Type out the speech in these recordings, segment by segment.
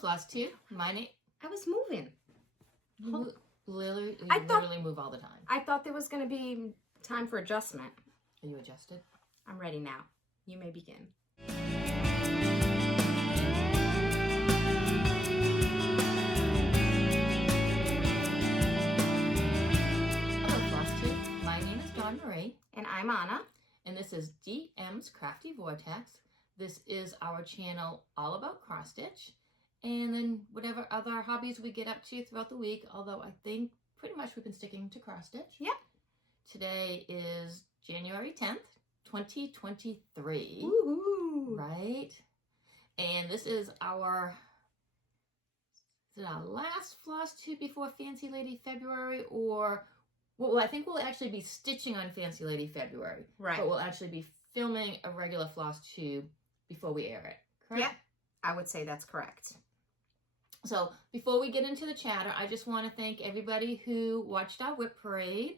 Flosstube. My name. I was moving. You literally move all the time. I thought there was going to be time for adjustment. Are you adjusted? I'm ready now. You may begin. Hello, Flosstube. My name is Dawn Marie. And I'm Anna. And this is DM's Crafty Vortex. This is our channel all about cross stitch. And then whatever other hobbies we get up to throughout the week, although I think pretty much we've been sticking to cross stitch. Yeah. Today is January 10th, 2023. Woohoo! Right? And this is our last Flosstube before Fancy Lady February, or well, I think we'll actually be stitching on Fancy Lady February. Right. But we'll actually be filming a regular Flosstube before we air it. Correct? Yeah, I would say that's correct. So before we get into the chatter, I just want to thank everybody who watched our whip parade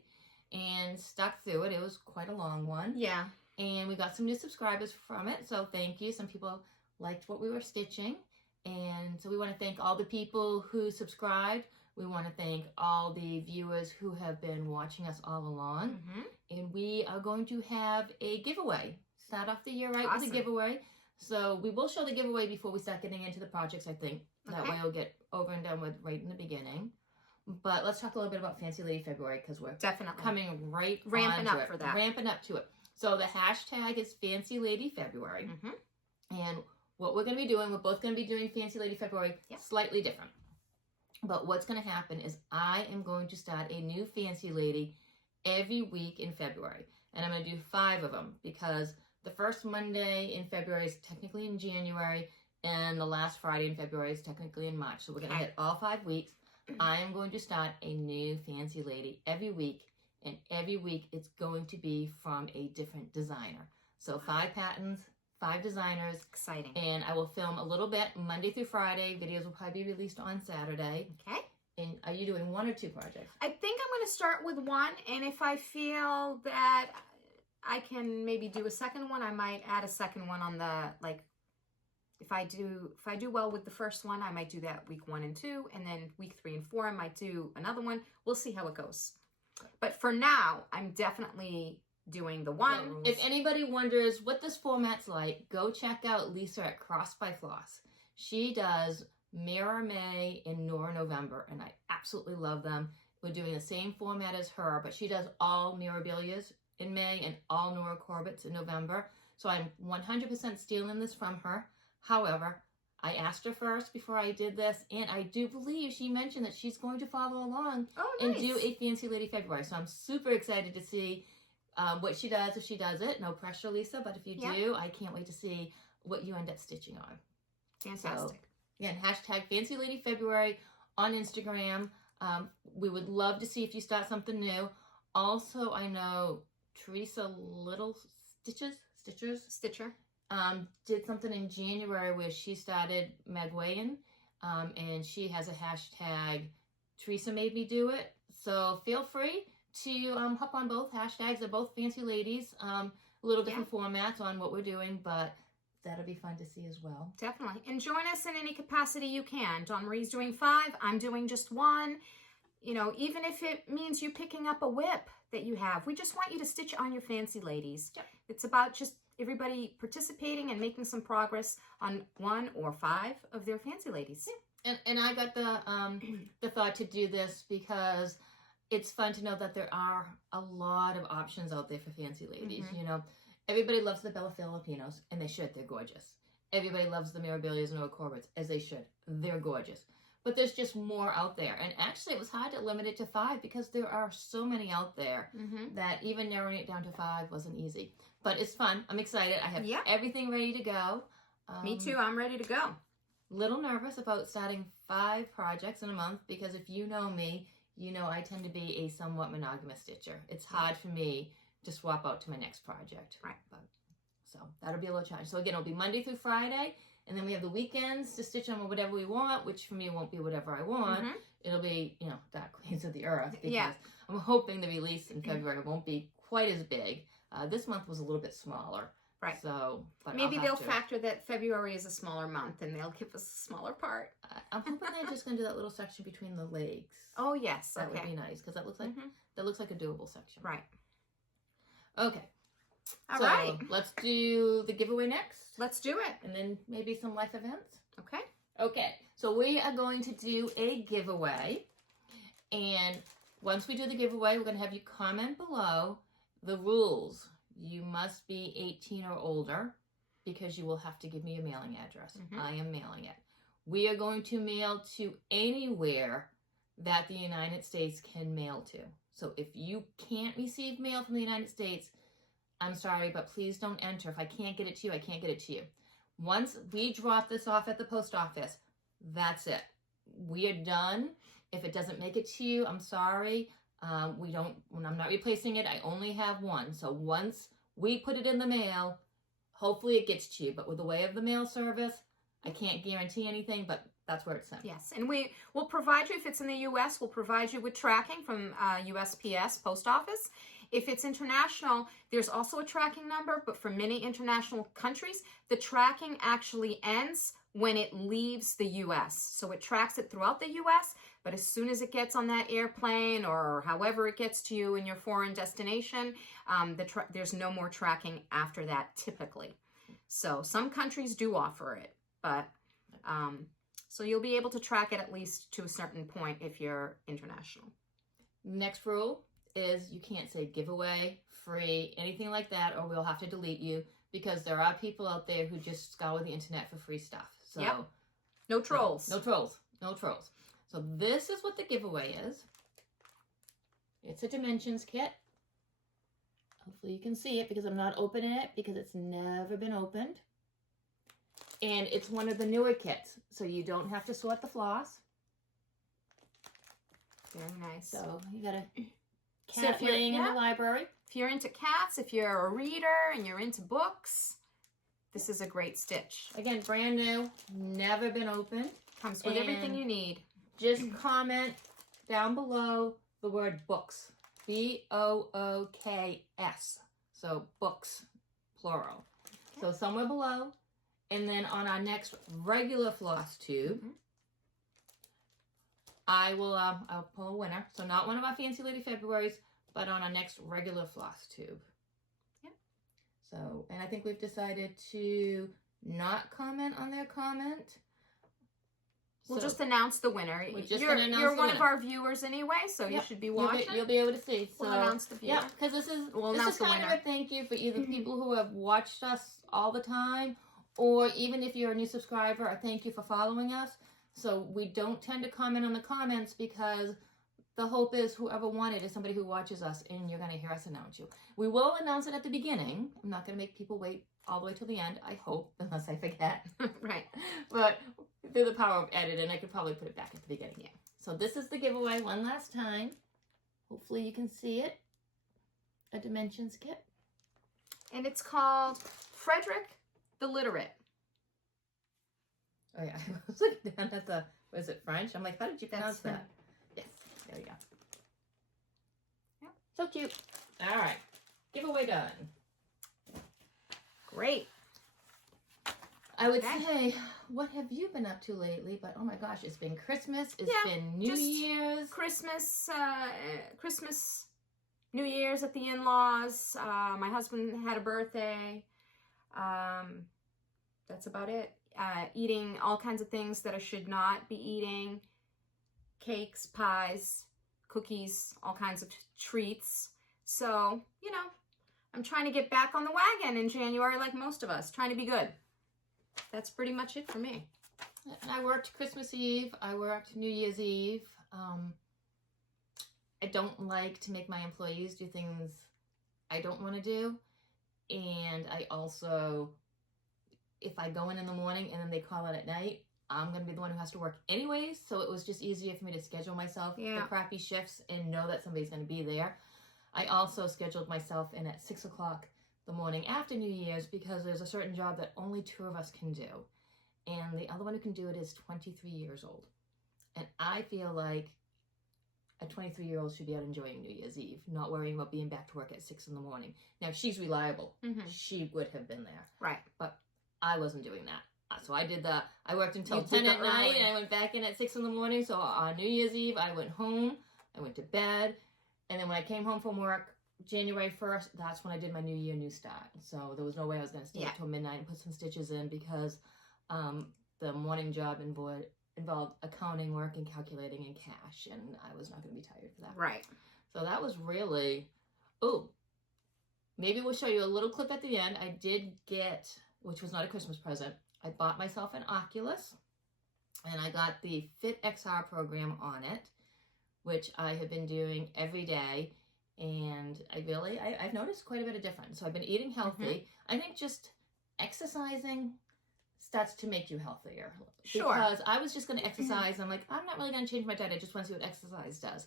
and stuck through it. It was quite a long one. Yeah. And we got some new subscribers from it, so thank you. Some people liked what we were stitching. And so we want to thank all the people who subscribed. We want to thank all the viewers who have been watching us all along. Mm-hmm. And we are going to have a giveaway. Start off the year right Awesome. with a giveaway. So we will show the giveaway before we start getting into the projects, I think. That way we'll get over and done with right in the beginning. But let's talk a little bit about Fancy Lady February, because we're definitely coming right ramping onto up it. for that. Ramping up to it. So the hashtag is Fancy Lady February. Mm-hmm. And what we're going to be doing, we're both going to be doing Fancy Lady February, slightly different. But what's going to happen is I am going to start a new Fancy Lady every week in February. And I'm going to do 5 of them, because the first Monday in February is technically in January, and the last Friday in February is technically in March. So we're going to hit all 5 weeks. I am going to start a new Fancy Lady every week, and every week it's going to be from a different designer. So 5 patterns, 5 designers. Exciting. And I will film a little bit Monday through Friday. Videos will probably be released on Saturday. Okay. And are you doing 1 or 2 projects? I think I'm going to start with 1, and if I feel that I can maybe do a second one, I might add a second one on the, like, if I do well with the first one, I might do that week 1 and 2, and then week 3 and 4, I might do another one. We'll see how it goes. But for now, I'm definitely doing the 1. If anybody wonders what this format's like, go check out Lisa at Cross by Floss. She does Mirror May and Nora November, and I absolutely love them. We're doing the same format as her, but she does all Mirabilias in May and all Nora Corbetts in November. So I'm 100% stealing this from her. However, I asked her first before I did this, and I do believe she mentioned that she's going to follow along and do a Fancy Lady February. So I'm super excited to see what she does if she does it. No pressure, Lisa, but if you do, I can't wait to see what you end up stitching on. Fantastic. So, again, hashtag Fancy Lady February on Instagram. We would love to see if you start something new. Also, I know Teresa Little Stitcher did something in January where she started Magwayin, and she has a hashtag Teresa made me do it. So feel free to hop on both hashtags. They're both Fancy Ladies, a little different formats on what we're doing, but that'll be fun to see as well. Definitely. And join us in any capacity you can. Dawn Marie's doing 5. I'm doing just 1. You know, even if it means you picking up a whip that you have, we just want you to stitch on your Fancy Ladies. Yep. It's about just everybody participating and making some progress on 1 or 5 of their Fancy Ladies. Yeah. And I got the thought to do this because it's fun to know that there are a lot of options out there for Fancy Ladies. You know, everybody loves the Bella Filipinos, and they should. They're gorgeous. Everybody loves the Mirabilias and Nora Corbetts, as they should. They're gorgeous. But there's just more out there. And actually, it was hard to limit it to 5 because there are so many out there that even narrowing it down to 5 wasn't easy. But it's fun. I'm excited. I have everything ready to go. Me too. I'm ready to go. Little nervous about starting 5 projects in a month, because if you know me, you know I tend to be a somewhat monogamous stitcher. It's hard for me to swap out to my next project. Right. So that'll be a little challenge. So again, it'll be Monday through Friday. And then we have the weekends to stitch on whatever we want, which for me won't be whatever I want. It'll be, you know, Dark Queens of the Earth. Because I'm hoping the release in February won't be quite as big. This month was a little bit smaller. Right. So but maybe I'll they'll have to. factor that February is a smaller month and they'll give us a smaller part. I'm hoping they're just going to do that little section between the legs. Oh yes, That okay. would be nice because that looks like a doable section. Right. Okay. All so right. let's do the giveaway next. Let's do it. And then maybe some life events. Okay. Okay. So we are going to do a giveaway. And once we do the giveaway, we're going to have you comment below the rules. You must be 18 or older because you will have to give me a mailing address. I am mailing it. We are going to mail to anywhere that the United States can mail to. So if you can't receive mail from the United States, I'm sorry, but please don't enter. If I can't get it to you, I can't get it to you. Once we drop this off at the post office, that's it. We are done. If it doesn't make it to you, I'm sorry. I'm not replacing it. I only have one. So once we put it in the mail, hopefully it gets to you. But with the way of the mail service, I can't guarantee anything, but that's where it's sent. Yes, and we will provide you, if it's in the U.S., we'll provide you with tracking from USPS, Post Office. If it's international, there's also a tracking number, but for many international countries, the tracking actually ends when it leaves the U.S. So it tracks it throughout the U.S., but as soon as it gets on that airplane or however it gets to you in your foreign destination, there's no more tracking after that typically. So some countries do offer it, but so you'll be able to track it at least to a certain point if you're international. Next rule is you can't say giveaway, free, anything like that, or we'll have to delete you because there are people out there who just scour the internet for free stuff. So yep. No trolls. No trolls. No trolls. So this is what the giveaway is. It's a dimensions kit. Hopefully you can see it because I'm not opening it because it's never been opened. And it's one of the newer kits, so you don't have to sort the floss. Very nice. So you got a cat laying in the library. If you're into cats, if you're a reader and you're into books, this is a great stitch. Again, brand new, never been opened. Comes with everything you need. Just comment down below the word books. B-O-O-K-S. So books, plural. Okay. So somewhere below. And then on our next regular floss tube, I'll pull a winner. So not one of our Fancy Lady Februaries, but on our next regular floss tube. Yep. So, and I think we've decided to not comment on their comment. We'll just announce the winner. You're one of our viewers anyway, so you should be watching. You'll be able to see. So, we'll announce the viewer. Yeah, because this is kind of a thank you for either people who have watched us all the time, or even if you're a new subscriber, a thank you for following us. So we don't tend to comment on the comments because the hope is whoever won it is somebody who watches us and you're going to hear us announce you. We will announce it at the beginning. I'm not going to make people wait all the way till the end, I hope, unless I forget. Right. But through the power of editing, I could probably put it back at the beginning. Yeah. So this is the giveaway one last time. Hopefully you can see it. A dimensions kit. And it's called Frederick the Literate. Oh yeah, I was looking down at the, was it French? I'm like, how did you pronounce that? Yes, there we go. Yep. So cute. All right, giveaway done. Great. I would say, what have you been up to lately? But oh my gosh, it's been Christmas. It's been New Year's. Christmas, New Year's at the in-laws. My husband had a birthday. That's about it. Eating all kinds of things that I should not be eating. Cakes, pies, cookies, all kinds of treats. So, you know, I'm trying to get back on the wagon in January like most of us. Trying to be good. That's pretty much it for me. I worked Christmas Eve. I worked New Year's Eve. I don't like to make my employees do things I don't want to do. And I also, if I go in the morning and then they call out at night, I'm going to be the one who has to work anyways. So it was just easier for me to schedule myself the crappy shifts and know that somebody's going to be there. I also scheduled myself in at 6 o'clock the morning after New Year's because there's a certain job that only 2 of us can do. And the other one who can do it is 23 years old. And I feel like a 23-year-old should be out enjoying New Year's Eve, not worrying about being back to work at 6 in the morning. Now, if she's reliable, she would have been there. Right. But I wasn't doing that. So I worked until 10 at night, and I went back in at 6 in the morning. So on New Year's Eve, I went home, I went to bed, and then when I came home from work, January 1st, that's when I did my New Year, New Start. So there was no way I was going to stay until midnight and put some stitches in because the morning job involved accounting work and calculating in cash, and I was not going to be tired for that. Right. So that was really, maybe we'll show you a little clip at the end. I did get, which was not a Christmas present, I bought myself an Oculus, and I got the Fit XR program on it, which I have been doing every day, and I've noticed quite a bit of difference. So I've been eating healthy. I think just exercising starts to make you healthier. Sure. Because I was just going to exercise. I'm like, I'm not really going to change my diet. I just want to see what exercise does.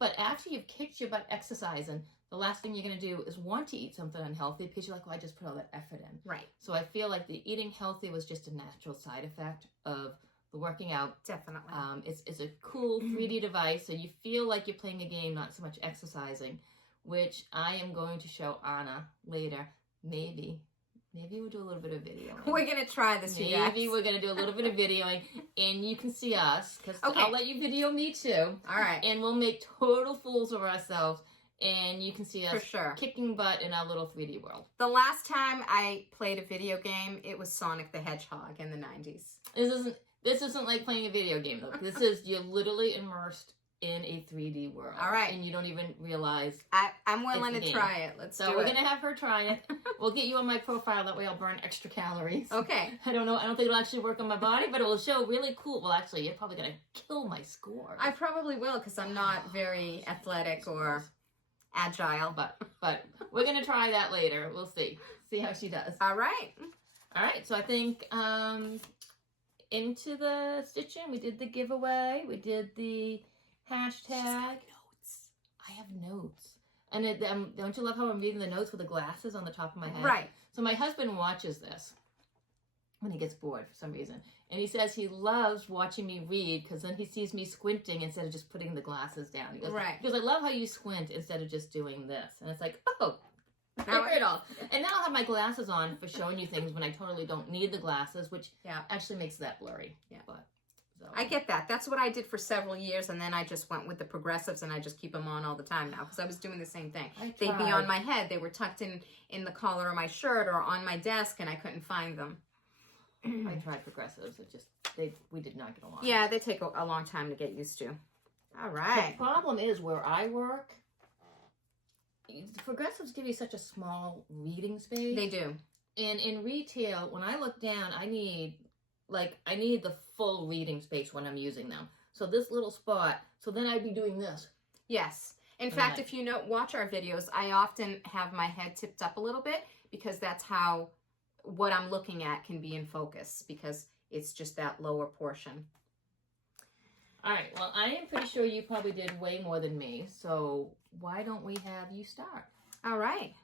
But after you've kicked your butt exercising, the last thing you're going to do is want to eat something unhealthy because you're like, well, I just put all that effort in. Right. So I feel like the eating healthy was just a natural side effect of the working out. Definitely. It's a cool 3D device, so you feel like you're playing a game, not so much exercising, which I am going to show Anna later. Maybe we'll do a little bit of videoing. We're going to try this, you guys. Maybe we're going to do a little bit of videoing, and you can see us, because I'll let you video me too. All right. And we'll make total fools of ourselves, and you can see us for sure kicking butt in our little 3D world. The last time I played a video game, it was Sonic the Hedgehog in the 90s. This isn't like playing a video game, though. This is, you're literally immersed in a 3D world. All right. And you don't even realize. I'm willing to try it. Let's do it. So we're going to have her try it. We'll get you on my profile. That way I'll burn extra calories. Okay. I don't know. I don't think it'll actually work on my body, but it will show really cool. Well, actually, you're probably going to kill my score. I probably will because I'm not very athletic or agile. But we're going to try that later. We'll see. See how she does. All right. All right. So I think into the stitching, we did the giveaway. We did the hashtag. She's got notes. I have notes. And don't you love how I'm reading the notes with the glasses on the top of my head? Right. So my husband watches this when he gets bored for some reason. And he says he loves watching me read because then he sees me squinting instead of just putting the glasses down. He goes, right. He goes, I love how you squint instead of just doing this. And it's like, oh, now it all. And now I'll have my glasses on for showing you things when I totally don't need the glasses, which actually makes that blurry. Yeah. But so. I get that. That's what I did for several years, and then I just went with the progressives, and I just keep them on all the time now because I was doing the same thing. They'd be on my head. They were tucked in the collar of my shirt or on my desk, and I couldn't find them. I tried progressives. We did not get along. Yeah, they take a long time to get used to. All right. The problem is where I work, progressives give you such a small reading space. They do. And in retail, when I look down, I need the full reading space when I'm using them. So this little spot, so then I'd be doing this. Yes. In fact, if you watch our videos, I often have my head tipped up a little bit because that's how what I'm looking at can be in focus because it's just that lower portion. All right. Well, I am pretty sure you probably did way more than me. So why don't we have you start? All right.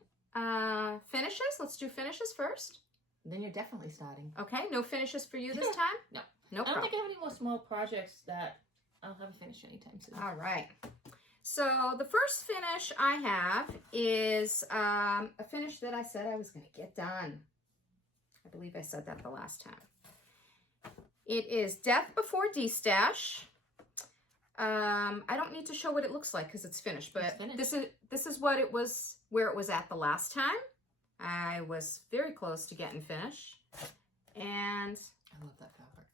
Finishes. Let's do finishes first. Then you're definitely starting. Okay. No finishes for you this time? No. No problem. I don't think I have any more small projects that I'll have a finish anytime soon. All right. So the first finish I have is a finish that I said I was going to get done. I believe I said that the last time. It is Death Before D-Stash. I don't need to show what it looks like because it's finished, but this is what it was, where it was at the last time. I was very close to getting finished, and I love that fabric.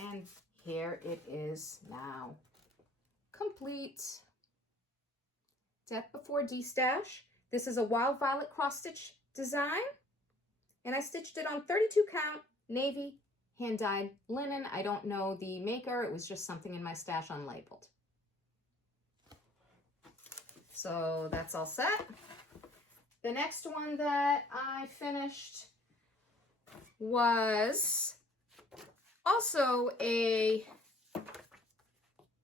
And here it is now, complete. Death Before D-Stash. This is a Wild Violet cross stitch design, and I stitched it on 32 count navy hand-dyed linen. I don't know the maker. It was just something in my stash unlabeled. So that's all set. The next one that I finished was also a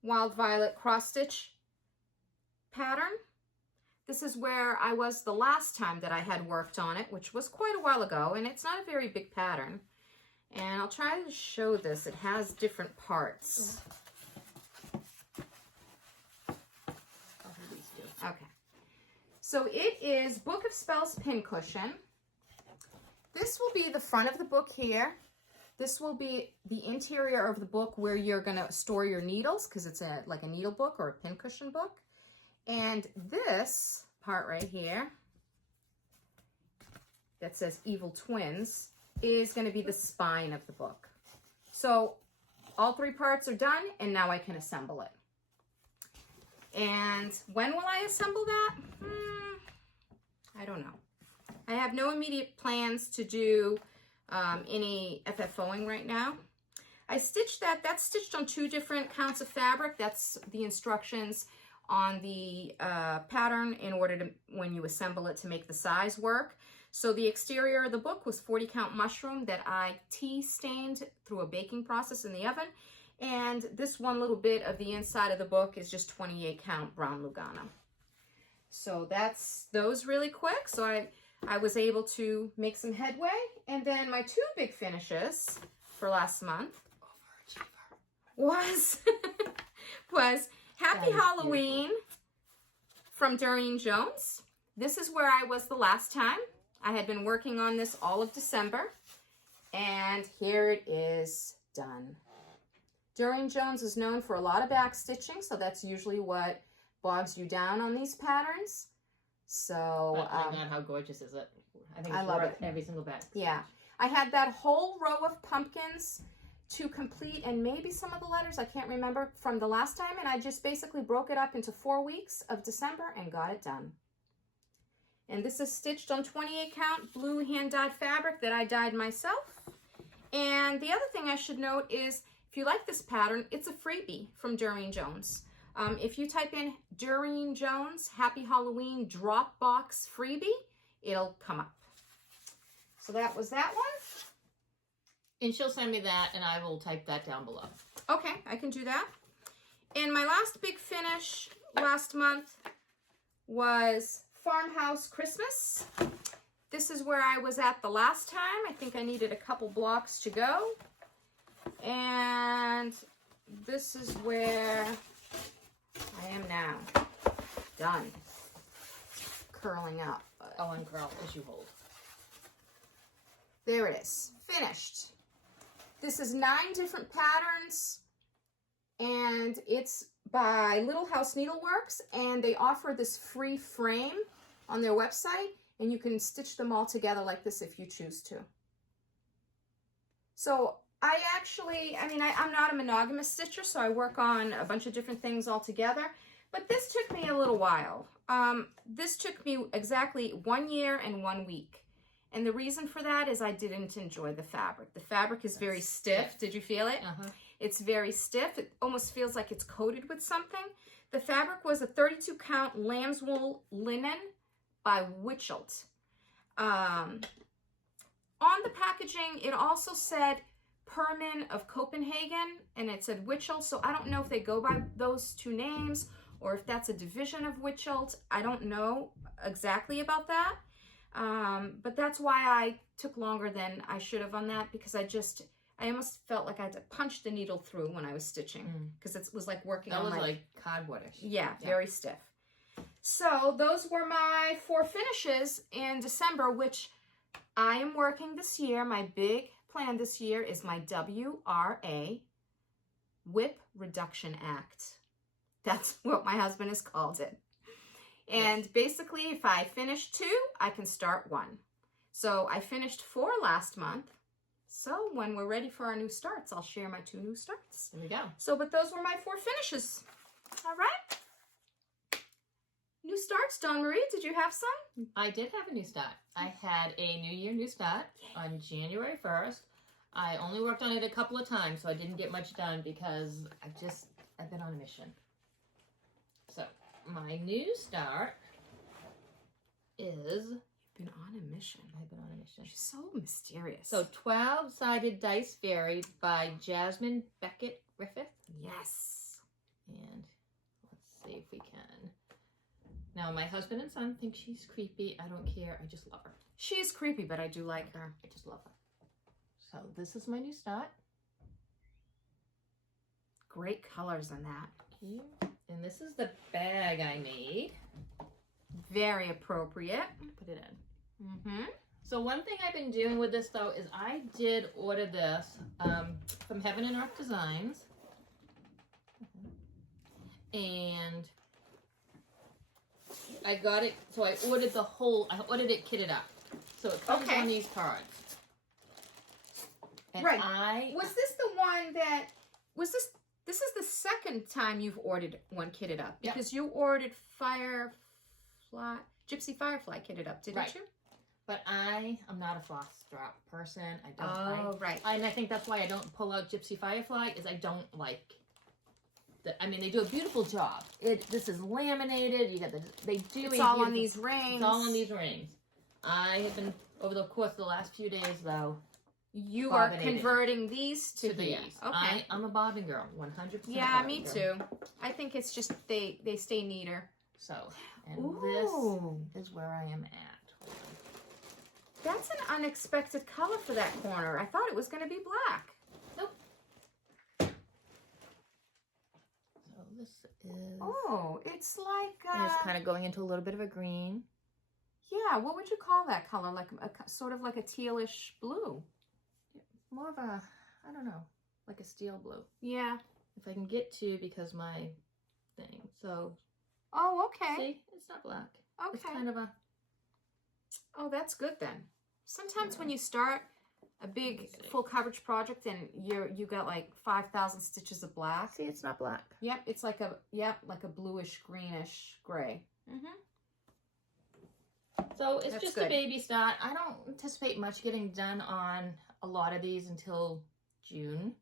Wild Violet cross stitch pattern. This is where I was the last time that I had worked on it, which was quite a while ago, and it's not a very big pattern. And I'll try to show this. It has different parts. Okay. So it is Book of Spells pincushion. This will be the front of the book here. This will be the interior of the book where you're going to store your needles because it's like a needle book or a pincushion book. And this part right here that says Evil Twins is going to be the spine of the book. So all 3 parts are done, and now I can assemble it. And when will I assemble that? I don't know. I have no immediate plans to do any FFOing right now. I stitched that. That's stitched on 2 different counts of fabric. That's the instructions on the pattern in order to, when you assemble it, to make the size work. So the exterior of the book was 40 count mushroom that I tea stained through a baking process in the oven. And this one little bit of the inside of the book is just 28 count brown Lugano. So that's those really quick. So I was able to make some headway. And then my 2 big finishes for last month was Happy Halloween from Doreen Jones. This is where I was the last time. I had been working on this all of December. And here it is done. Doreen Jones is known for a lot of back stitching, so that's usually what bogs you down on these patterns. So my God, how gorgeous is it? I think I love it. Every single back. Yeah, I had that whole row of pumpkins to complete, and maybe some of the letters, I can't remember, from the last time, and I just basically broke it up into 4 weeks of December and got it done. And this is stitched on 28 count blue hand-dyed fabric that I dyed myself. And the other thing I should note is, if you like this pattern, it's a freebie from Doreen Jones. If you type in Doreen Jones Happy Halloween Dropbox freebie, it'll come up. So that was that one. And she'll send me that, and I will type that down below. Okay, I can do that. And my last big finish last month was Farmhouse Christmas. This is where I was at the last time. I think I needed a couple blocks to go. And this is where I am now. Done. Curling up. Oh, and curl as you hold. There it is. Finished. This is 9 different patterns, and it's by Little House Needleworks, and they offer this free frame on their website, and you can stitch them all together like this if you choose to. So I'm not a monogamous stitcher, so I work on a bunch of different things all together, but this took me a little while. This took me exactly 1 year and 1 week. And the reason for that is I didn't enjoy the fabric. The fabric is very stiff. Did you feel it? Uh-huh. It's very stiff. It almost feels like it's coated with something. The fabric was a 32 count lamb's wool linen by Witchelt. On the packaging, it also said Permin of Copenhagen, and it said Witchelt. So I don't know if they go by those 2 names or if that's a division of Witchelt. I don't know exactly about that. But that's why I took longer than I should have on that, because I almost felt like I had to punch the needle through when I was stitching, because it was like working on like cardboardish. Yeah, very stiff. So those were my 4 finishes in December, which I am working this year. My big plan this year is my WRA, Whip Reduction Act. That's what my husband has called it. And basically, if I finish 2, I can start 1. So I finished 4 last month. So when we're ready for our new starts, I'll share my 2 new starts. There we go. So, but those were my 4 finishes. All right. New starts, Dawn Marie. Did you have some? I did have a new start. I had a New Year, New Start on January 1st. I only worked on it a couple of times, so I didn't get much done because I've been on a mission. So my new start is... You've been on a mission. I've been on a mission. She's so mysterious. So 12-Sided Dice Fairy by Jasmine Beckett Griffith. Yes. And let's see if we can. Now, my husband and son think she's creepy. I don't care. I just love her. She is creepy, but I do like her. I just love her. So this is my new start. Great colors in that. Here. And this is the bag I made. Very appropriate. Put it in. Mm-hmm. So one thing I've been doing with this though is I did order this from Heaven and Earth Designs. And I got it, so I ordered I ordered it kitted up. So it comes on these cards. And right. Was this the one that, this is the second time you've ordered one kitted up. Because you ordered Gypsy Firefly kitted up, didn't you? But I am not a floss drop person. I don't and I think that's why I don't pull out Gypsy Firefly, is I don't like I mean, they do a beautiful job. This is laminated. You got it's all on these rings. It's all on these rings. I have been, over the course of the last few days, though, you are converting these to these. Okay. I'm a bobbin girl, 100%. Yeah, me too. I think it's just they stay neater. So, and this is where I am at. That's an unexpected color for that corner. I thought it was going to be black. Nope. So this is... Oh, it's like... it's kind of going into a little bit of a green. Yeah, what would you call that color? Like sort of like a tealish blue. More of a, I don't know, like a steel blue. Yeah. If I can get to, because my thing. So... Oh, okay. See? It's not black. Okay. It's kind of a... Oh, that's good then. Sometimes when you start a big full coverage project and you got like 5,000 stitches of black. See, it's not black. Yep, it's like a bluish greenish gray. So it's just a baby start. I don't anticipate much getting done on a lot of these until June.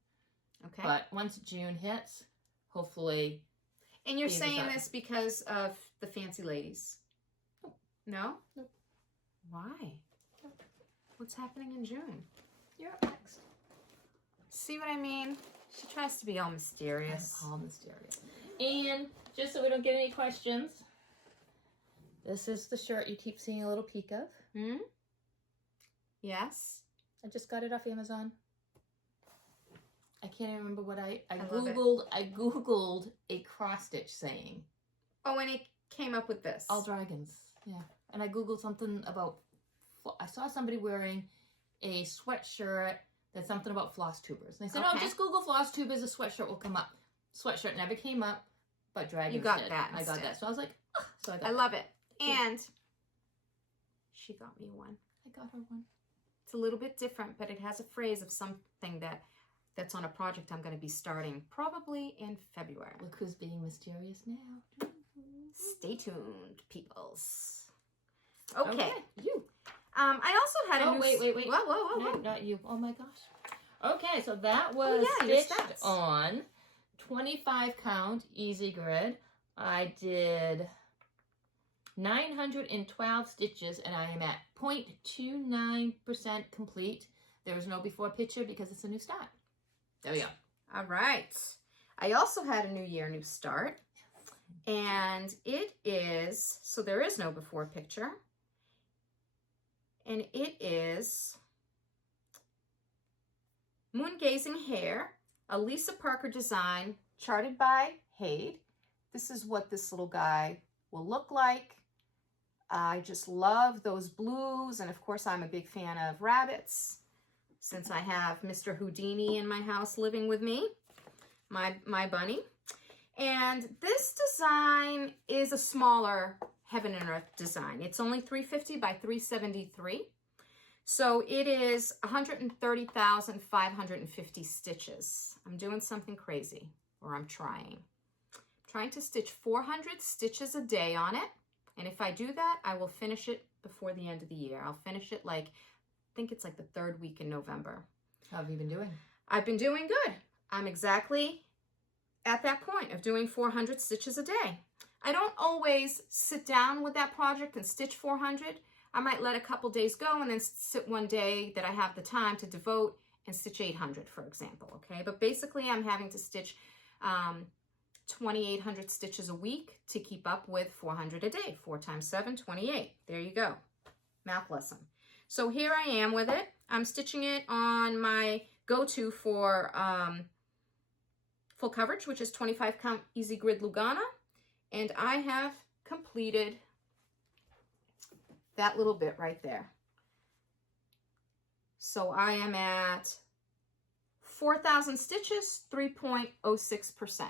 Okay. But once June hits, hopefully. And you're saying this because of the fancy ladies? No? Nope. Why? What's happening in June? You're up next. See what I mean? She tries to be all mysterious. All mysterious. And just so we don't get any questions, this is the shirt you keep seeing a little peek of. Yes. I just got it off Amazon. I can't even remember what I Googled. I Googled a cross stitch saying. Oh, and it came up with this. All dragons. Yeah. And I Googled something about, I saw somebody wearing a sweatshirt that's something about Flosstubers. And they said, oh, just Google Flosstubers, a sweatshirt will come up. Sweatshirt never came up, but dragons You got did. that I got that. So I was like, oh. So I got I love it. And she got me one. I got her one. It's a little bit different, but it has a phrase of something that's on a project I'm going to be starting probably in February. Look who's being mysterious now. Stay tuned, peoples. Okay. You. I also had a new... wait. Whoa. No, not you. Oh my gosh. Okay, so that was stitched on 25 count easy grid. I did 912 stitches and I am at 0.29% complete. There is no before picture because it's a new start. There we go. All right. I also had a new year, new start. And it is, so there is no before picture. And it is Moon Gazing Hair, a Lisa Parker design, charted by Haid. This is what this little guy will look like. I just love those blues, and of course I'm a big fan of rabbits, since I have Mr. Houdini in my house living with me, my bunny. And this design is a smaller Heaven and Earth design. It's only 350 by 373. So it is 130,550 stitches. I'm doing something crazy, or I'm trying. Trying to stitch 400 stitches a day on it. And if I do that, I will finish it before the end of the year. I'll finish it I think it's like the 3rd week in November. How have you been doing? I've been doing good. I'm exactly at that point of doing 400 stitches a day. I don't always sit down with that project and stitch 400. I might let a couple days go and then sit one day that I have the time to devote and stitch 800, for example, okay? But basically, I'm having to stitch 2,800 stitches a week to keep up with 400 a day. 4 times 7, 28. There you go. Math lesson. So here I am with it. I'm stitching it on my go-to for full coverage, which is 25 count easy grid Lugana. And I have completed that little bit right there. So I am at 4,000 stitches, 3.06%.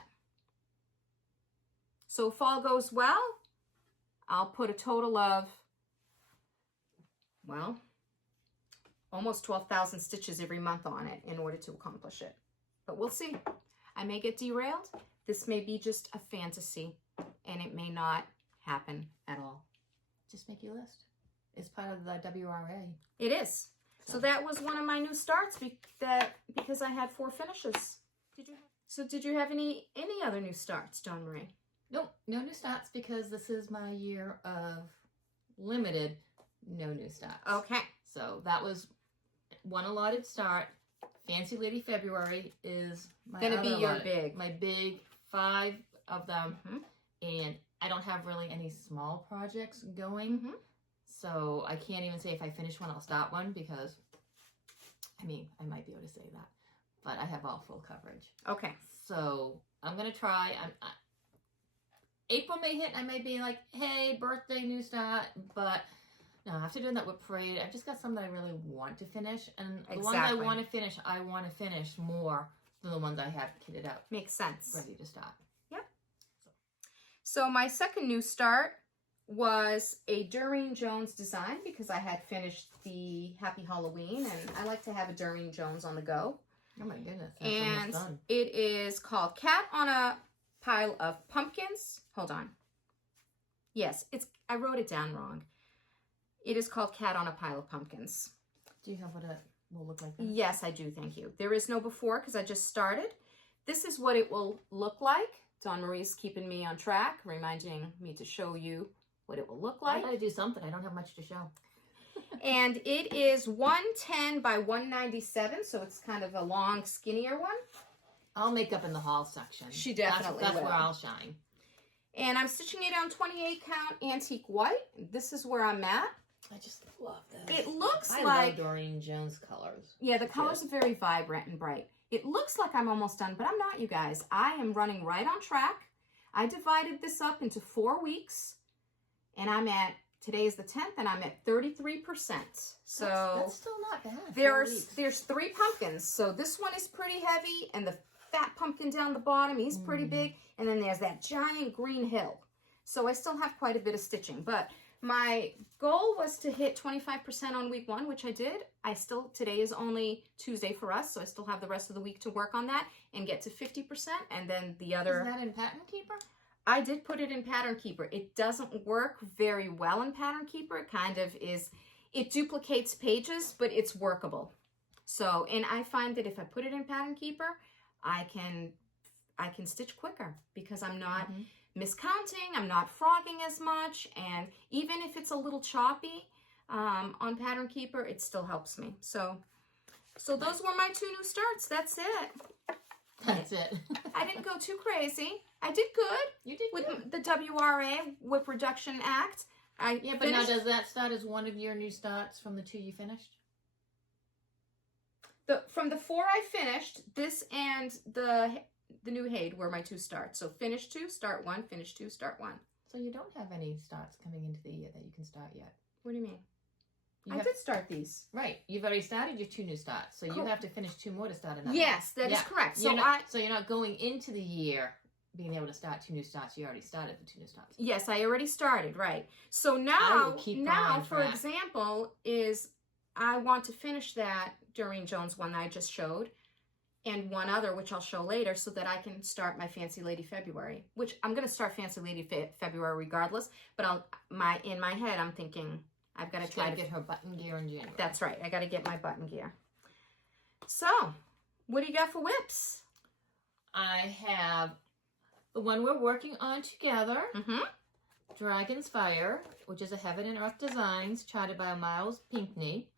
So if all goes well, I'll put a total of, well, almost 12,000 stitches every month on it in order to accomplish it. But we'll see. I may get derailed. This may be just a fantasy, and it may not happen at all. Just make your list. It's part of the WRA. It is. So that was one of my new starts because I had 4 finishes. Did you have any other new starts, Dawn Marie? Nope, no new starts because this is my year of limited no new starts. Okay. So that was one allotted start. Fancy Lady February is my gonna be your allotted, my big 5 of them. And I don't have really any small projects going. So I can't even say if I finish one, I'll start one because, I mean, I might be able to say that, but I have all full coverage. Okay. So I'm going to try. April may hit, I may be like, hey, birthday, new start, but no, after doing that with parade, I've just got some that I really want to finish. And the ones I want to finish, I want to finish more than the ones I have kitted out. Makes sense. Ready to start. Yep. So my second new start was a Doreen Jones design because I had finished the Happy Halloween, and I like to have a Doreen Jones on the go. Oh my goodness. That's and done. It is called Cat on a Pile of Pumpkins. Hold on. Yes, I wrote it down wrong. It is called Cat on a Pile of Pumpkins. Do you have what it will look like? Yes, I do. Thank you. There is no before because I just started. This is what it will look like. Dawn Marie's keeping me on track, reminding me to show you what it will look like. I gotta do something. I don't have much to show. And it is 110 by 197, so it's kind of a long, skinnier one. I'll make up in the haul section. She definitely That's will. where I'll shine. And I'm stitching it on 28 count antique white. This is where I'm at. I just love this. It looks I like love Doreen Jones colors. Yeah, the colors are very vibrant and bright. It looks like I'm almost done, but I'm not, you guys. I am running right on track. I divided this up into 4 weeks, and today is the 10th, and I'm at 33%. So that's still not bad. There's 3 pumpkins. So this one is pretty heavy, and the fat pumpkin down the bottom, he's pretty big. And then there's that giant green hill. So I still have quite a bit of stitching, but my goal was to hit 25% on week 1, which I did. Today is only Tuesday for us, so I still have the rest of the week to work on that and get to 50%. And then the other... Is that in Pattern Keeper? I did put it in Pattern Keeper. It doesn't work very well in Pattern Keeper. It kind of is... It duplicates pages, but it's workable. So, and I find that if I put it in Pattern Keeper, I can stitch quicker because I'm not... miscounting, I'm not frogging as much, and even if it's a little choppy on Pattern Keeper, it still helps me. So those were my 2 new starts. That's it. That's it. I didn't go too crazy. I did good. You did with good. The WRA, Whip Reduction Act. But now does that start as one of your new starts from the 2 you finished? From the 4 I finished, this and the new Haid were my 2 starts. So finish 2, start 1, finish 2, start 1. So you don't have any starts coming into the year that you can start yet. What do you mean? I did start these. Right. You've already started your 2 new starts. So you have to finish 2 more to start another. Yes, that is correct. So you're not going into the year being able to start 2 new starts. You already started the 2 new starts. Yes, I already started, right. So now for example, I want to finish that Doreen Jones one that I just showed. And one other, which I'll show later, so that I can start my Fancy Lady February. Which I'm going to start Fancy Lady February regardless. But in my head, I'm thinking I've got to try to get her button gear in January. That's right. I got to get my button gear. So, what do you got for whips? I have the one we're working on together. Dragon's Fire, which is a Heaven and Earth Designs, charted by Miles Pinkney.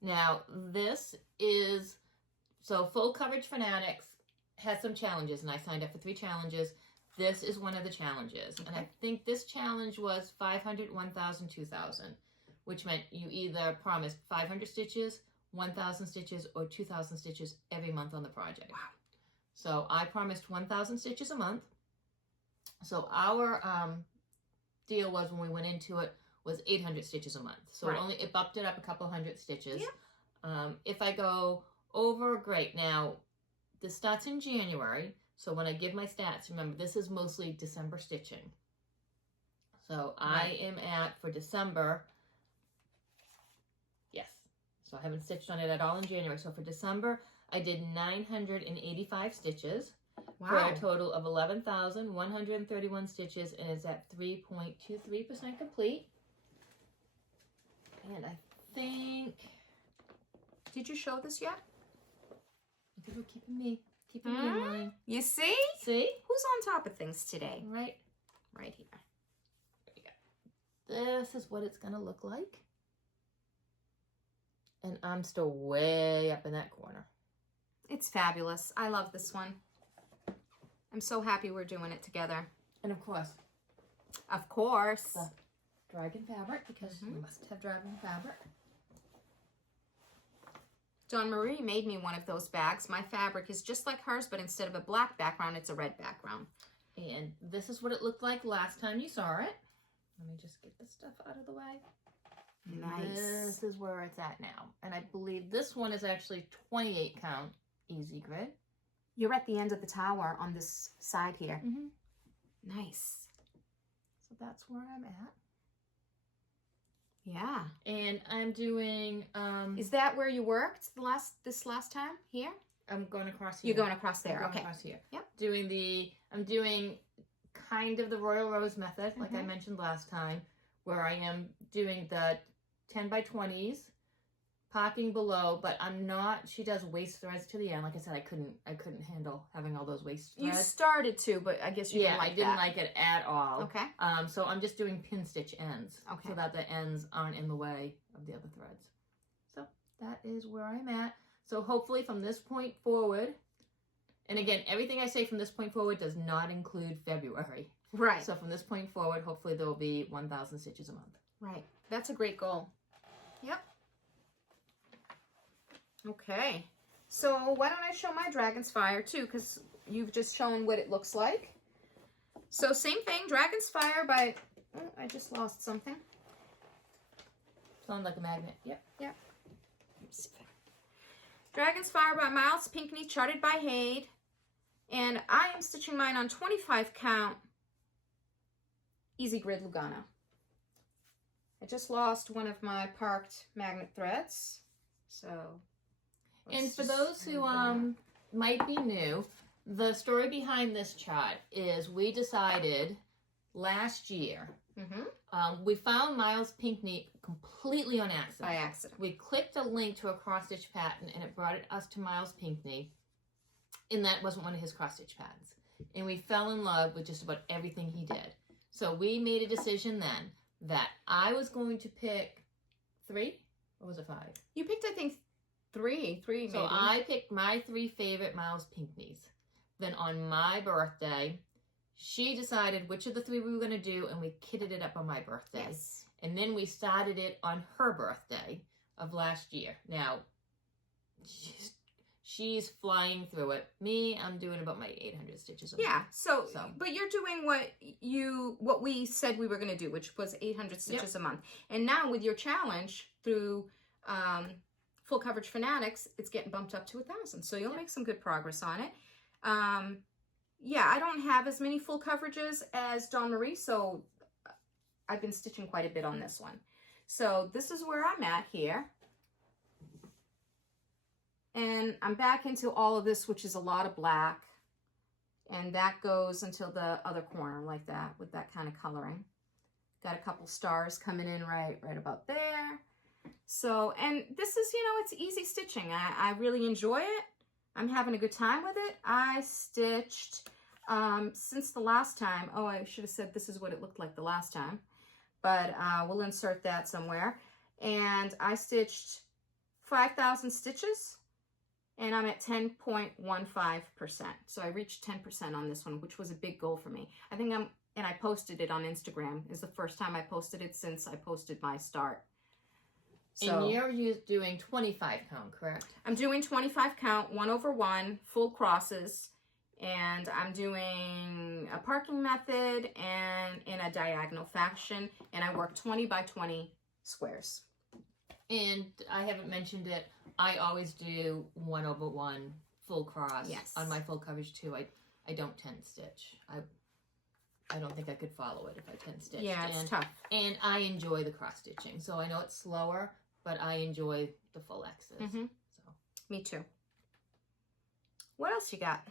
Now, this is... So Full Coverage Fanatics has some challenges, and I signed up for 3 challenges. This is one of the challenges. Okay. And I think this challenge was 500, 1,000, 2,000, which meant you either promised 500 stitches, 1,000 stitches, or 2,000 stitches every month on the project. Wow. So I promised 1,000 stitches a month. So our deal was when we went into it was 800 stitches a month. So Right. it bumped it up a couple hundred stitches. Yeah. If I go over, great. Now, this starts in January. So when I give my stats, remember, this is mostly December stitching. So I am at, for December, yes. So I haven't stitched on it at all in January. So for December, I did 985 stitches. Wow. For a total of 11,131 stitches, and it's at 3.23% complete. And I think... Did you show this yet? I think we're keeping me in line. You see? See? Who's on top of things today? Right here. There you go. This is what it's going to look like. And I'm still way up in that corner. It's fabulous. I love this one. I'm so happy we're doing it together. And of course, the dragon fabric, because we must have dragon fabric. Dawn Marie made me one of those bags. My fabric is just like hers, but instead of a black background, it's a red background. And this is what it looked like last time you saw it. Let me just get this stuff out of the way. Nice. This is where it's at now. And I believe this one is actually 28 count easy grid. You're at the end of the tower on this side here. Nice. So that's where I'm at. Yeah. And I'm doing... is that where you worked this last time? Here? I'm going across here. You're going across there. I'm going okay. across here. Yep. I'm doing kind of the Royal Rose method, like I mentioned last time, where I am doing the 10 by 20s, parking below, but I'm not, she does waist threads to the end. Like I said, I couldn't handle having all those waist threads. You started to, but I guess you didn't like that. Yeah, I didn't like it at all. Okay. So I'm just doing pin stitch ends. Okay. So that the ends aren't in the way of the other threads. So that is where I'm at. So hopefully from this point forward, and again, everything I say from this point forward does not include February. Right. So from this point forward, hopefully there will be 1,000 stitches a month. Right. That's a great goal. Yep. Okay. So why don't I show my Dragon's Fire too, because you've just shown what it looks like. So same thing, Dragon's Fire by, oh, I just lost something. Sounds like a magnet. Yep. Yep. Let's see. Dragon's Fire by Miles Pinckney, charted by Haid. And I am stitching mine on 25 count Easy Grid Lugana. I just lost one of my parked magnet threads. So, and for those who might be new, the story behind this chart is we decided last year, we found Miles Pinckney completely on accident. By accident. We clicked a link to a cross-stitch pattern and it brought us to Miles Pinckney, and that wasn't one of his cross-stitch patterns. And we fell in love with just about everything he did. So we made a decision then that I was going to pick 3, or was it 5? You picked, I think, 3 maybe. So I picked my 3 favorite Miles Pinckneys. Then on my birthday, she decided which of the 3 we were going to do, and we kitted it up on my birthday. Yes. And then we started it on her birthday of last year. Now, she's flying through it. Me, I'm doing about my 800 stitches a month. Yeah, so, but you're doing what we said we were going to do, which was 800 stitches a month. And now with your challenge through Full Coverage Fanatics, it's getting bumped up to 1,000. So you'll make some good progress on it. Yeah, I don't have as many full coverages as Dawn Marie, so I've been stitching quite a bit on this one. So this is where I'm at here. And I'm back into all of this, which is a lot of black. And that goes until the other corner like that, with that kind of coloring. Got a couple stars coming in right about there. So, and this is, it's easy stitching. I really enjoy it. I'm having a good time with it. I stitched, since the last time, oh, I should have said this is what it looked like the last time. But we'll insert that somewhere. And I stitched 5,000 stitches. And I'm at 10.15%. So I reached 10% on this one, which was a big goal for me. I think and I posted it on Instagram. It's the first time I posted it since I posted my start. So, and you're doing 25 count, correct? I'm doing 25 count, 1/1, full crosses. And I'm doing a parking method and in a diagonal fashion, and I work 20 by 20 squares. And I haven't mentioned it, I always do 1/1 full cross. Yes. On my full coverage too. I don't 10 stitch. I don't think I could follow it if I 10 stitch. Yeah, it's tough. And I enjoy the cross stitching. So I know it's slower, but I enjoy the full X's. Mm-hmm. So Me too. What else you got?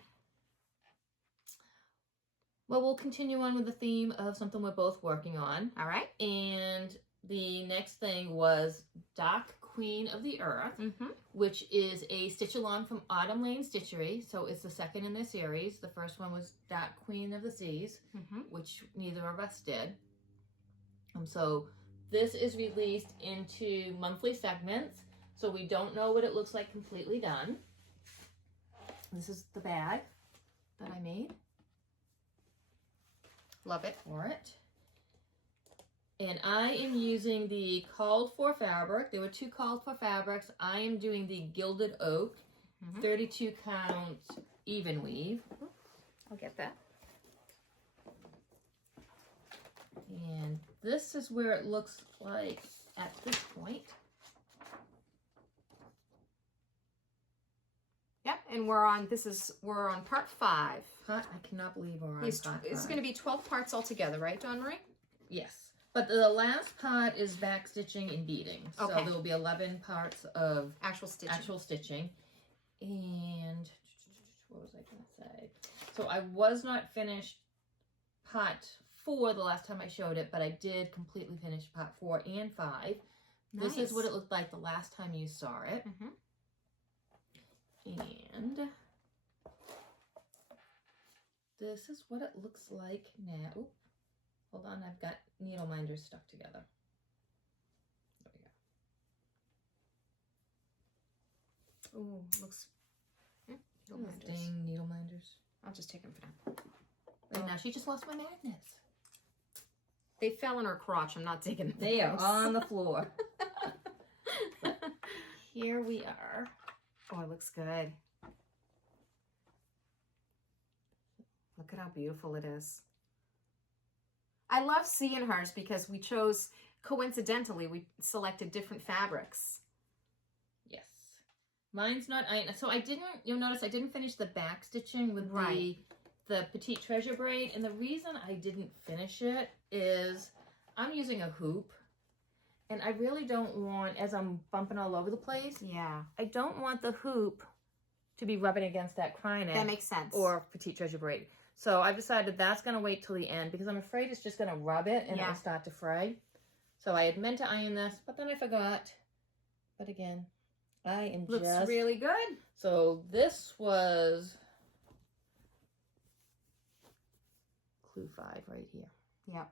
well, we'll continue on with the theme of something we're both working on. All right. And the next thing was Dark Queen of the Earth, Mm-hmm. which is a stitch along from Autumn Lane Stitchery. So it's the second in their series. The first one was Dark Queen of the Seas, Mm-hmm. which neither of us did. So this is released into monthly segments. So we don't know what it looks like completely done. This is the bag that I made Love it. for it. And I am using the called for fabric. There were 2 called for fabrics. I am doing the Gilded Oak, Mhm. 32 count even weave. I'll get that. And this is where it looks like at this point. Yep, and we're on part 5. I cannot believe we're on It's part going 5. to be 12 parts altogether, right, Dawn Marie? Yes. But the last part is back stitching and beading. So Okay. there will be 11 parts of Actual stitching. actual stitching. And what was I going to say? So I was not finished part 4 the last time I showed it, but I did completely finish part 4 and 5. This is what it looked like the last time you saw it. Mm-hmm. And this is what it looks like now. Oop, hold on, I've got needle minders stuck together. There we go. Ooh, looks. Those dang needle minders. I'll just take them for now. Right now, she just lost my magnets. They fell in her crotch. I'm not taking them. They are on the floor. Here we are. Oh, it looks good. Look at how beautiful it is. I love seeing hers because we chose, coincidentally, we selected different fabrics. Yes. Mine's not iron. So I didn't, you'll notice I didn't finish the back stitching with the Petite Treasure braid. And the reason I didn't finish it is I'm using a hoop. And I really don't want, as I'm bumping all over the place, Yeah. I don't want the hoop to be rubbing against that crinoline. That makes sense. Or Petite Treasure braid. So I've decided that's going to wait till the end because I'm afraid it's just going to rub it and it'll start to fray. So I had meant to iron this, but then I forgot. But again, I am looks really good. So this was clue 5 right here. Yep.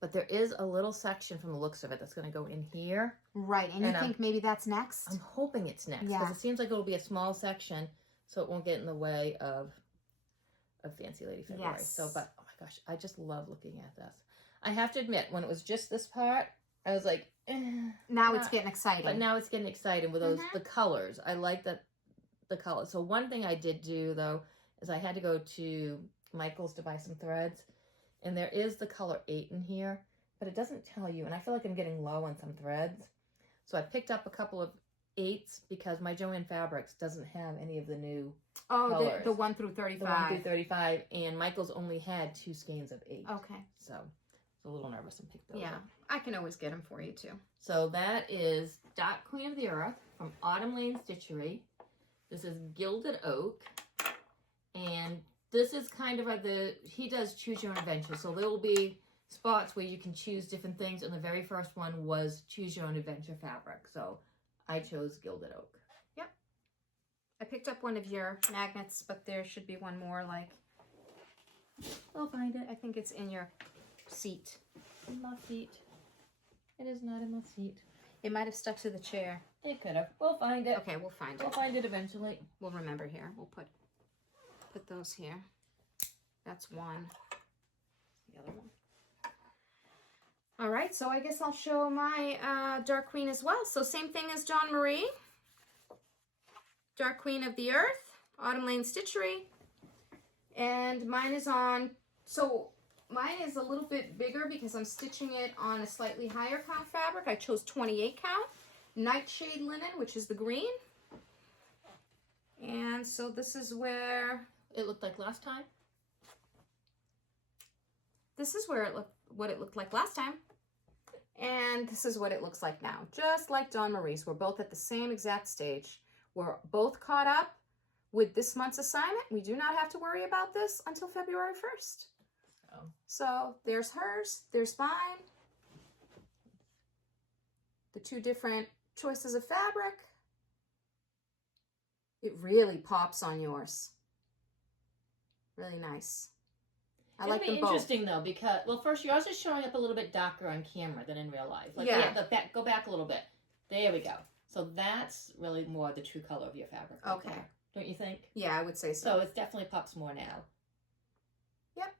But there is a little section from the looks of it that's going to go in here. Right, and you think maybe that's next? I'm hoping it's next because it seems like it will be a small section so it won't get in the way of Fancy Lady February. Yes. So, but oh my gosh, I just love looking at this. I have to admit, when it was just this part, I was like, now it's getting exciting. But now it's getting exciting with those the colors. I like the colors. So one thing I did do though is I had to go to Michael's to buy some threads, and there is the color 8 in here, but it doesn't tell you. And I feel like I'm getting low on some threads, so I picked up a couple of 8s because my Joanne Fabrics doesn't have any of the new colors. The 1 through 35. The 1 through 35, and Michael's only had 2 skeins of 8. Okay. So I was a little nervous and picked those up. I can always get them for you too. So that is Dark Queen of the Earth from Autumn Lane Stitchery. This is Gilded Oak, and this is kind of like he does choose your own adventure. So there will be spots where you can choose different things, and the very first one was choose your own adventure fabric. So I chose Gilded Oak. Yep. I picked up one of your magnets, but there should be one more, like, I'll find it. I think it's in your seat. In my seat. It is not in my seat. It might have stuck to the chair. It could have. We'll find it. Okay, we'll find it. We'll find it eventually. We'll remember here. We'll put those here. That's one. The other one. All right, so I guess I'll show my Dark Queen as well. So same thing as Dawn Marie. Dark Queen of the Earth, Autumn Lane Stitchery. And mine is on, so mine is a little bit bigger because I'm stitching it on a slightly higher count fabric. I chose 28 count, nightshade linen, which is the green. And so this is where it looked like last time. This is where what it looked like last time. And this is what it looks like now. Just like Dawn Marie's, we're both at the same exact stage. We're both caught up with this month's assignment. We do not have to worry about this until February 1st. Oh. So there's hers, there's mine. The two different choices of fabric. It really pops on yours. Really nice. I like them both. It'll be interesting though, because, well, first yours is showing up a little bit darker on camera than in real life. Like, yeah. Go back a little bit. There we go. So that's really more the true color of your fabric. Right Okay. there. Don't you think? Yeah, I would say so. So it definitely pops more now. Yep.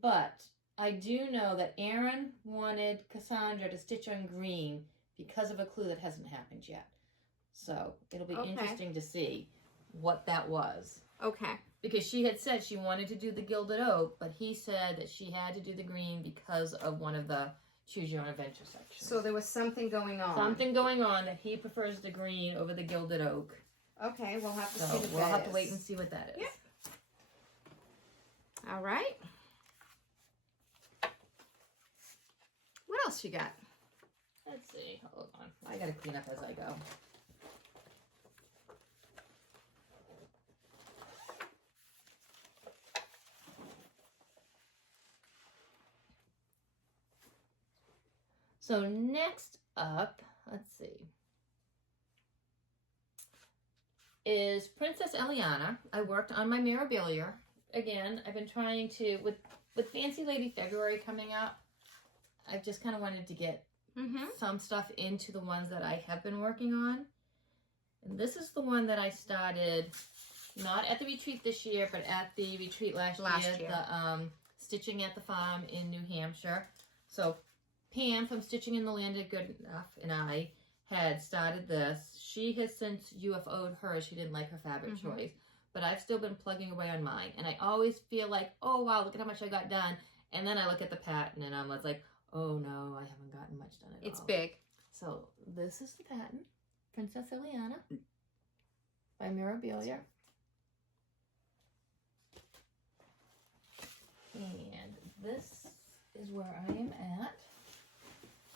But I do know that Erin wanted Cassandra to stitch on green because of a clue that hasn't happened yet. So it'll be interesting to see what that was. Okay. Because she had said she wanted to do the gilded oak, but he said that she had to do the green because of one of the Choose Your Own Adventure sections. So there was something going on. Something going on that he prefers the green over the gilded oak. Okay, we'll have to So see what we'll that have to is. wait and see what that is. Yep. All right. What else you got? Let's see. Hold on. I gotta clean up as I go. So next up, let's see, is Princess Eliana. I worked on my memorabilia. Again, I've been trying to, with Fancy Lady February coming up, I've just kind of wanted to get some stuff into the ones that I have been working on. And this is the one that I started, not at the retreat this year, but at the retreat last year. The Stitching at the Farm in New Hampshire. So Pam from Stitching in the Land of Good Enough and I had started this. She has since UFO'd hers. She didn't like her fabric choice. But I've still been plugging away on mine. And I always feel like, oh, wow, look at how much I got done. And then I look at the pattern and I'm like, oh, no, I haven't gotten much done at all. It's big. So this is the pattern. Princess Eliana by Mirabilia. And this is where I am at.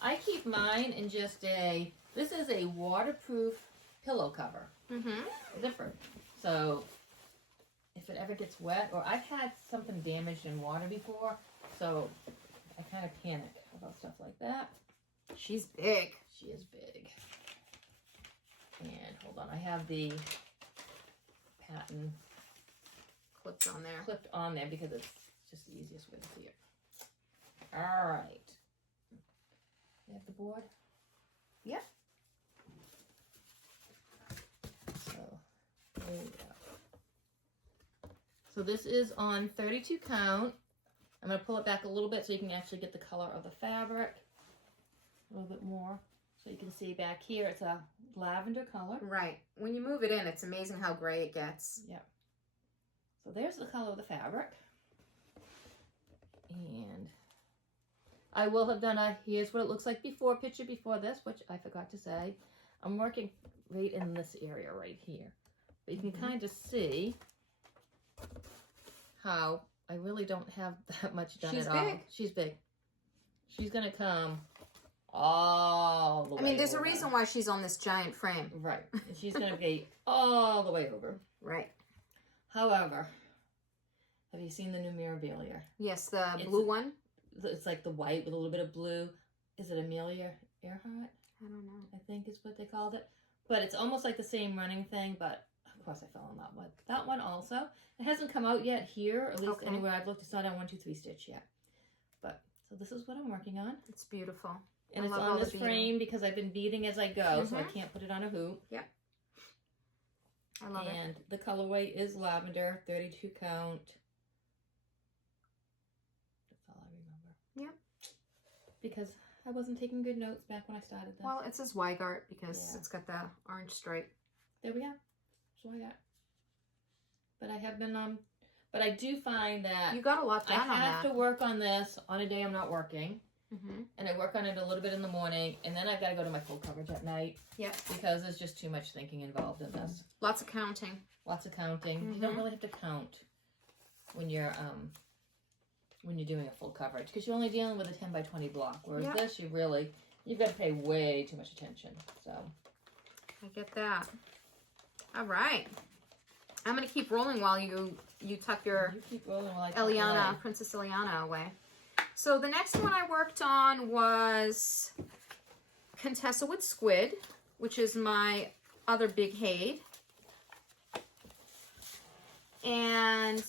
I keep mine in just this is a waterproof pillow cover. Zipper. So if it ever gets wet, or I've had something damaged in water before, so I kind of panic about stuff like that. She's big. She is big. And hold on, I have the pattern Clipped on there because it's just the easiest way to see it. All right. You have the board? Yep. So, there we go. So this is on 32 count. I'm going to pull it back a little bit so you can actually get the color of the fabric a little bit more. So you can see back here, it's a lavender color. Right. When you move it in, it's amazing how gray it gets. Yep. So there's the color of the fabric. And I will have done here's what it looks like picture before this, which I forgot to say. I'm working right in this area right here. But you can kind of see how I really don't have that much done at all. She's big. She's going to come all the way. I mean, there's over. a reason why she's on this giant frame. Right. And she's going to be all the way over. Right. However, have you seen the new Mirabilia? Yes, the blue one. It's like the white with a little bit of blue. Is it Amelia Earhart? I don't know. I think is what they called it. But it's almost like the same running thing, but of course I fell in love with that one also. It hasn't come out yet here, or at least anywhere I've looked. It's not on 1, 2, 3 stitch yet. But, so this is what I'm working on. It's beautiful. And it's on this frame because I've been beading as I go, so I can't put it on a hoop. Yep. I love it. And the colorway is lavender, 32 count. That's all I remember. Yep. Because I wasn't taking good notes back when I started this. Well, it says Weigart because it's got the orange stripe. There we go. So I got. But I have been But I do find that You got a lot I done on have that. to work on this on a day I'm not working. Mm-hmm. And I work on it a little bit in the morning, and then I've got to go to my full coverage at night. Yep. Because there's just too much thinking involved in this. Lots of counting. Lots of counting. Mm-hmm. You don't really have to count when you're doing a full coverage, because you're only dealing with a 10 by 20 block. Whereas yep. this, you've got to pay way too much attention. So I get that. All right. I'm gonna keep rolling while you tuck your keep rolling while I tuck away. Princess Ileana away. So the next one I worked on was Contessa with Squid, which is my other big Hade. And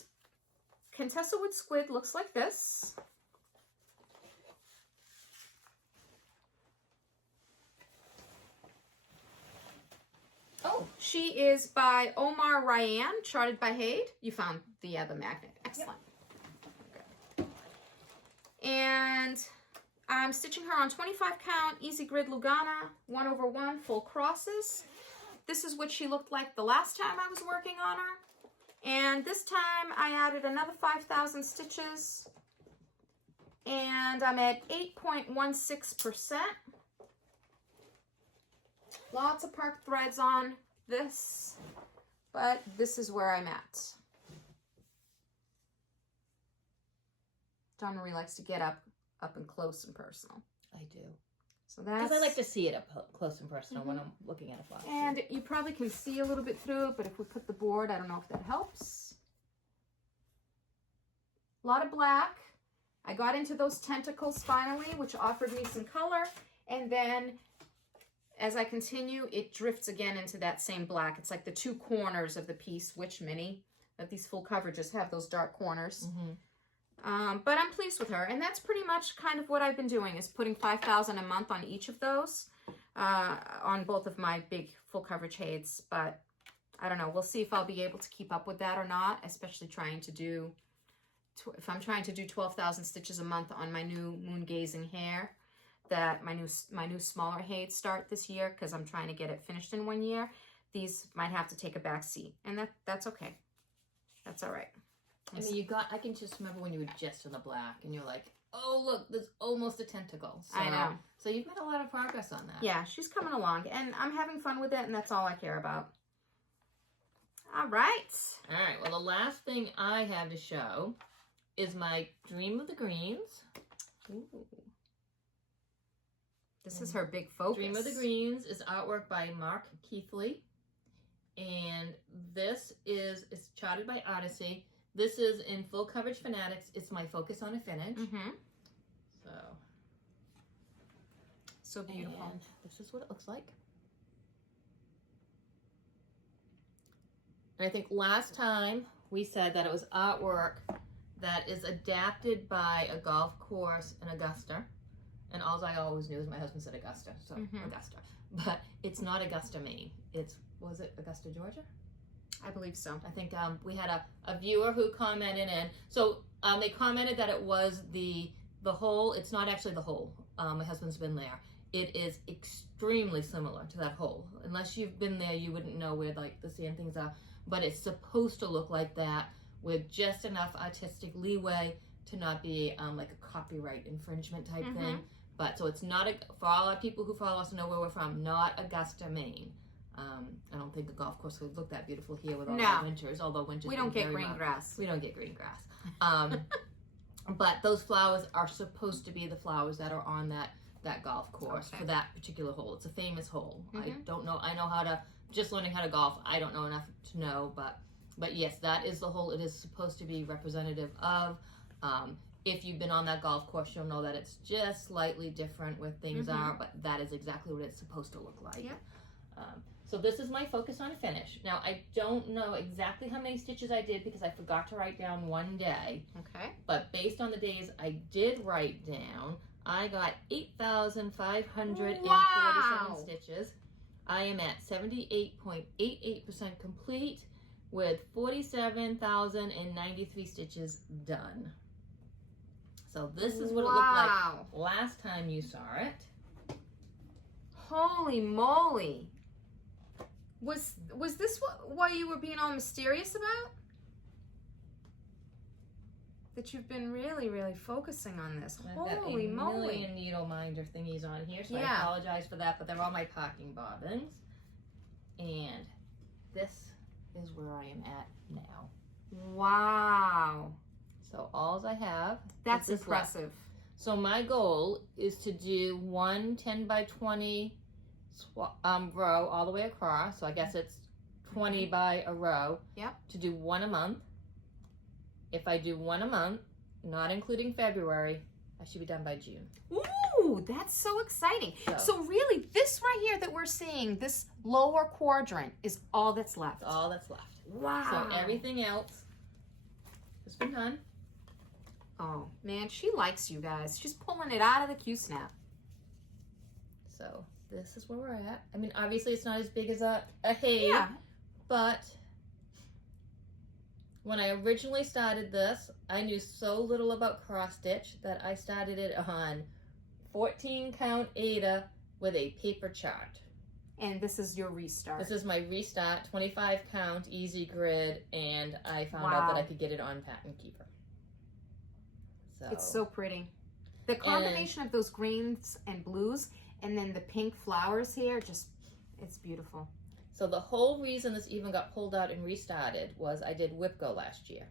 Contessa with Squid looks like this. Oh, she is by Omar Ryan, charted by Hade. You found the other magnet. Excellent. Yep. And I'm stitching her on 25 count, easy grid Lugana, 1/1, full crosses. This is what she looked like the last time I was working on her. And this time I added another 5,000 stitches. And I'm at 8.16%. Lots of park threads on this, but this is where I'm at. Donna Marie likes to get up and close and personal. I do. So that's... Because I like to see it up close and personal when I'm looking at a flower. And you probably can see a little bit through it, but if we put the board, I don't know if that helps. A lot of black. I got into those tentacles finally, which offered me some color, and then as I continue, it drifts again into that same black. It's like the two corners of the piece, which many of these full coverages have those dark corners. Mm-hmm. But I'm pleased with her. And that's pretty much kind of what I've been doing, is putting 5,000 a month on each of those, on both of my big full coverage Hades. But I don't know. We'll see if I'll be able to keep up with that or not, especially trying to do, if I'm trying to do 12,000 stitches a month on my new moon gazing hair, that my new smaller Hades start this year, because I'm trying to get it finished in 1 year. These might have to take a back seat, and that's okay. That's all right. I mean, I can just remember when you were just in the black, and you're like, oh, look, there's almost a tentacle. So, I know. So you've made a lot of progress on that. Yeah, she's coming along, and I'm having fun with it, and that's all I care about. All right. All right, well, the last thing I have to show is my Dream of the Greens. Ooh. This is her big focus. Dream of the Greens is artwork by Mark Keithley. And this is charted by Odyssey. This is in Full Coverage Fanatics. It's my focus on a finish. Mm-hmm. So beautiful. And this is what it looks like. And I think last time we said that it was artwork that is adapted by a golf course in Augusta. And all I always knew is my husband said Augusta, so Augusta. But it's not Augusta, Maine. Was it Augusta, Georgia? I believe so. I think we had a viewer who commented in. So they commented that it was the hole. It's not actually the hole. My husband's been there. It is extremely similar to that hole. Unless you've been there, you wouldn't know where like the sand things are. But it's supposed to look like that with just enough artistic leeway to not be like a copyright infringement type thing. But so it's not, for all our people who follow us and know where we're from, not Augusta, Maine. I don't think a golf course would look that beautiful here with all the winters, although winters we don't get green grass. We don't get green grass. But those flowers are supposed to be the flowers that are on that golf course for that particular hole. It's a famous hole. I don't know. I know just learning how to golf. I don't know enough to know, but yes, that is the hole it is supposed to be representative of. If you've been on that golf course, you'll know that it's just slightly different where things are, but that is exactly what it's supposed to look like. Yep. So this is my focus on a finish. Now, I don't know exactly how many stitches I did because I forgot to write down one day. Okay. But based on the days I did write down, I got 8,547 stitches. I am at 78.88% complete with 47,093 stitches done. So this is what it looked like last time you saw it. Holy moly. Was this what you were being all mysterious about? that you've been really, really focusing on this. I've got Holy a moly. million needle minder thingies on here, so I Yeah. apologize for that, but they're all my pocking bobbins. And this is where I am at now. Wow. So all I have That's is this left. impressive. So my goal is to do one 10 by 20 row all the way across. So I guess it's 20 by a row. Yep. To do one a month. If I do one a month, not including February, I should be done by June. Ooh, that's so exciting. So really, this right here that we're seeing, this lower quadrant, is all that's left. That's all that's left. Wow. So everything else has been done. Oh, man, she likes you guys. She's pulling it out of the Q-snap. So this is where we're at. I mean, obviously it's not as big as a hay, Yeah. but when I originally started this, I knew so little about cross stitch that I started it on 14 count Aida with a paper chart. And this is your restart. This is my restart, 25 count easy grid, and I found out that I could get it on pattern keeper. So It's so pretty. The combination of those greens and blues and then the pink flowers here, just, it's beautiful. So the whole reason this even got pulled out and restarted was I did WIPGO last year,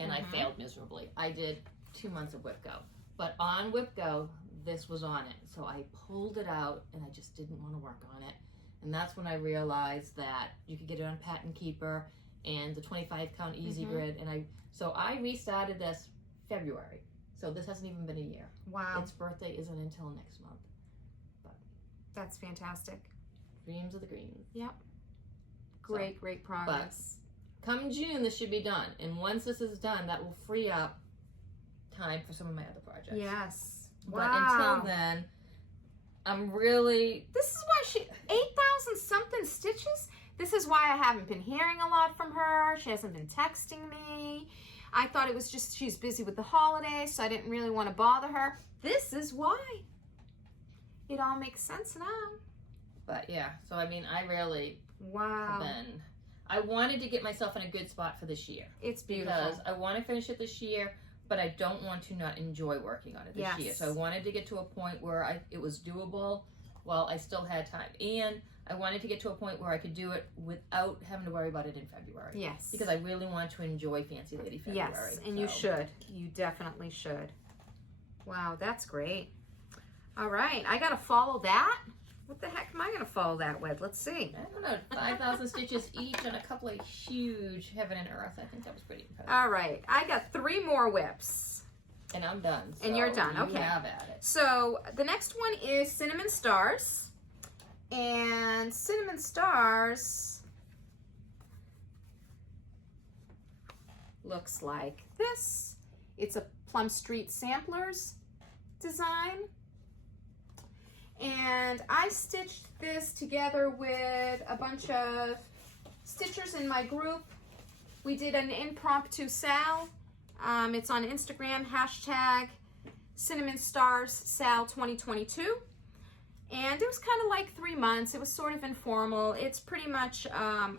and I failed miserably. I did 2 months of WIPGO, but on WIPGO, this was on it. So I pulled it out, and I just didn't want to work on it. And that's when I realized that you could get it on Pattern Keeper and the 25 count easy grid. And so I restarted this February. So this hasn't even been a year. Wow. Its birthday isn't until next month. But That's fantastic. dreams of the greens. Yep. Great, great progress. Come June, this should be done. And once this is done, that will free up time for some of my other projects. Yes. But Wow. until then, I'm really... This is why 8,000 something stitches? This is why I haven't been hearing a lot from her. She hasn't been texting me. I thought it was just she's busy with the holidays, so I didn't really want to bother her. This is why. It all makes sense now. But yeah, so I mean, I really Wow. have been... I wanted to get myself in a good spot for this year. It's beautiful. Because I want to finish it this year, but I don't want to not enjoy working on it this year. So I wanted to get to a point where it was doable while I still had time. And I wanted to get to a point where I could do it without having to worry about it in February. Yes. Because I really want to enjoy Fancy Lady February. Yes, and you should. You definitely should. Wow, that's great. All right, I got to follow that. What the heck am I going to follow that with? Let's see. I don't know, 5,000 stitches each on a couple of huge heaven and earth. I think that was pretty impressive. All right, I got 3 more whips. And I'm done. And you're done, okay. You have at it. So the next one is Cinnamon Stars. And Cinnamon Stars looks like this. It's a Plum Street Samplers design. And I stitched this together with a bunch of stitchers in my group. We did an impromptu sal. It's on Instagram, hashtag Cinnamon Stars Sal 2022. And it was kind of like 3 months. It was sort of informal. It's pretty much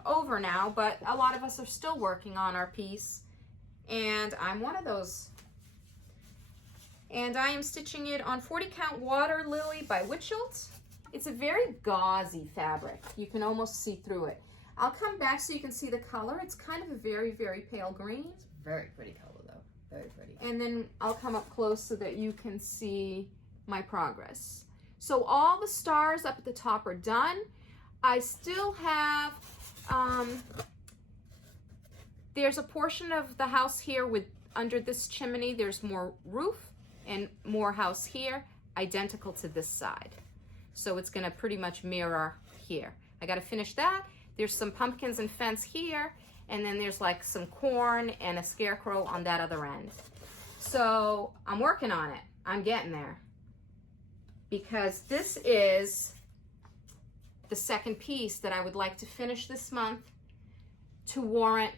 over now, but a lot of us are still working on our piece. And I'm one of those. And I am stitching it on 40 count Water Lily by Witchelt. It's a very gauzy fabric. You can almost see through it. I'll come back so you can see the color. It's kind of a very, very pale green. It's a very pretty color though. Very pretty. And then I'll come up close so that you can see my progress. So all the stars up at the top are done. I still have, there's a portion of the house here with, under this chimney, there's more roof and more house here, identical to this side. So it's gonna pretty much mirror here. I gotta finish that. There's some pumpkins and fence here, and then there's like some corn and a scarecrow on that other end. So I'm working on it. I'm getting there. Because this is the second piece that I would like to finish this month to warrant,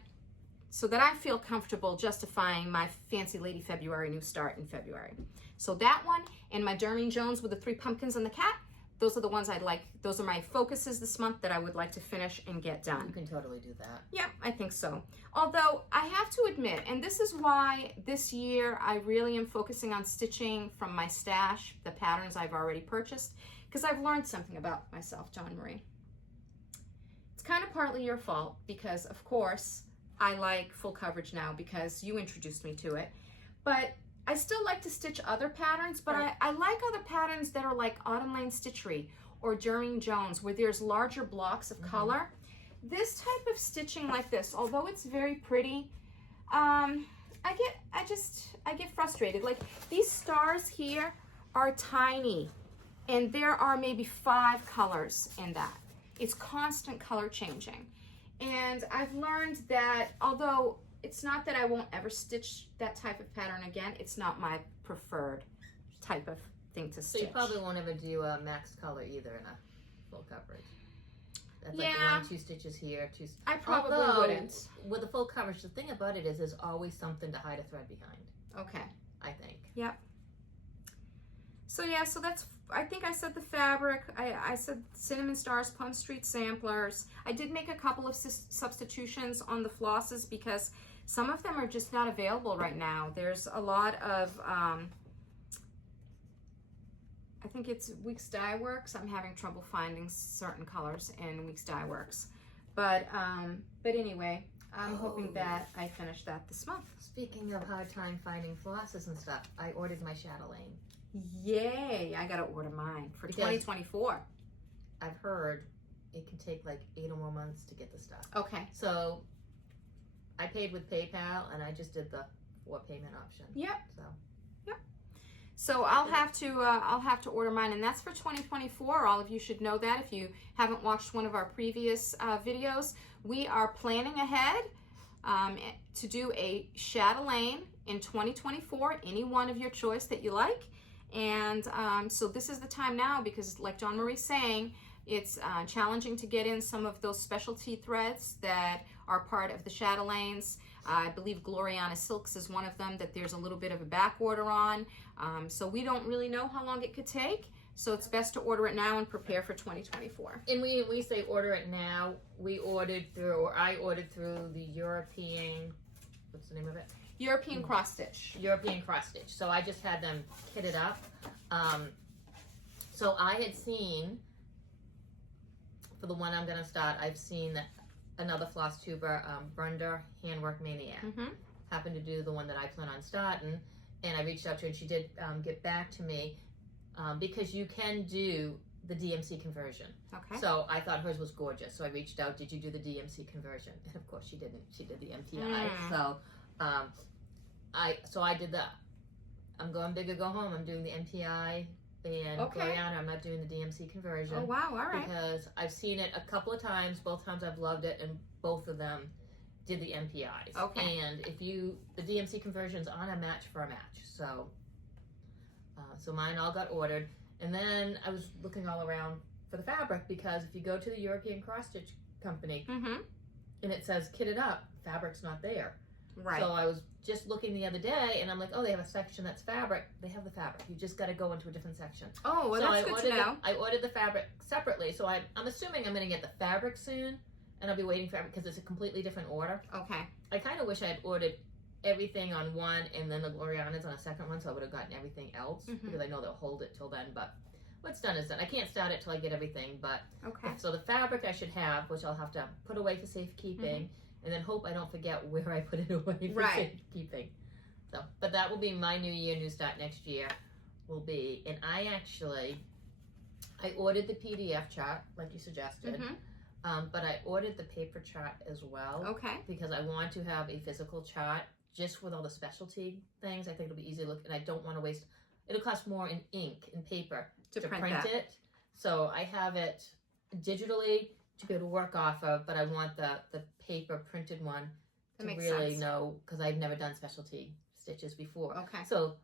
so that I feel comfortable justifying my Fancy Lady February new start in February. So that one and my Darlene Jones with the 3 pumpkins and the cat, those are the ones I'd like, those are my focuses this month that I would like to finish and get done. You can totally do that. Yeah, I think so. Although I have to admit, and this is why this year I really am focusing on stitching from my stash, the patterns I've already purchased, because I've learned something about myself, John Marie. It's kind of partly your fault because, of course, I like full coverage now because you introduced me to it. But I still like to stitch other patterns, but Right. I like other patterns that are like Autumn Lane Stitchery or Jermaine Jones, where there's larger blocks of color. This type of stitching like this, although it's very pretty, I get frustrated. Like these stars here are tiny, and there are maybe 5 colors in that. It's constant color changing. And I've learned that although it's not that I won't ever stitch that type of pattern again, it's not my preferred type of thing to So stitch. you probably won't ever do a max color either in a full coverage. That's like Yeah. 1, 2 stitches here, 2. I probably Although, wouldn't. with a full coverage, the thing about it is there's always something to hide a thread behind, Okay. I think. Yep. So yeah, so that's, I think I said the fabric, I said Cinnamon Stars, Plum Street Samplers. I did make a couple of substitutions on the flosses because some of them are just not available right now. There's a lot of, I think it's Weeks Dye Works. I'm having trouble finding certain colors in Weeks Dye Works. But anyway, I'm hoping that I finish that this month. Speaking of hard time finding flosses and stuff, I ordered my chatelaine. Yay! I gotta order mine for Because 2024. I've heard it can take like 8 or more months to get the stuff. Okay. So I paid with PayPal and I just did the 4 payment option. Yep. So So I'll have to order mine, and that's for 2024. All of you should know that if you haven't watched one of our previous videos. We are planning ahead to do a chatelaine in 2024, any one of your choice that you like. And so this is the time now because, like John Marie's saying, it's challenging to get in some of those specialty threads that are part of the chatelaines. I believe Gloriana Silks is one of them that there's a little bit of a back order on. So we don't really know how long it could take. So it's best to order it now and prepare for 2024. and we say order it now. I ordered through the European, what's the name of it? European cross stitch. European cross stitch. So I just had them kitted up. So I had seen, for the one I'm gonna start, I've seen that another Flosstuber, Brenda Handwork Maniac, happened to do the one that I plan on starting, and I reached out to her and she did get back to me because you can do the DMC conversion. Okay. So I thought hers was gorgeous. So I reached out, did you do the DMC conversion? And of course she didn't. She did the MPI. So I did that. I'm going big or go home. I'm doing the MPI and Gloriana. I'm not doing the DMC conversion. Oh wow! All right. Because I've seen it a couple of times. Both times I've loved it, and both of them did the MPIs. Okay. And the DMC conversions on a match for a match. So mine all got ordered, and then I was looking all around for the fabric because if you go to the European cross stitch company and it says kitted up, fabric's not there. Right. So I was just looking the other day, and I'm like, oh, they have a section that's fabric. They have the fabric. You just got to go into a different section. Oh, well, so that's good to know. I ordered the fabric separately, so I'm assuming I'm going to get the fabric soon, and I'll be waiting for it because it's a completely different order. Okay. I kind of wish I had ordered everything on one and then the Glorianas on a second one, so I would have gotten everything else because I know they'll hold it till then. But what's done is done. I can't start it till I get everything. But Okay. so the fabric I should have, which I'll have to put away for safekeeping. And then hope I don't forget where I put it away for safekeeping. So, but that will be my new year, new start next year will be. And I ordered the PDF chart like you suggested, but I ordered the paper chart as well. Okay. Because I want to have a physical chart just with all the specialty things. I think it'll be easy to look, and I don't want to waste. It'll cost more in ink and paper to print it. So I have it digitally to be able to work off of, but I want the paper printed one to really know, because I've never done specialty stitches before. Okay. So,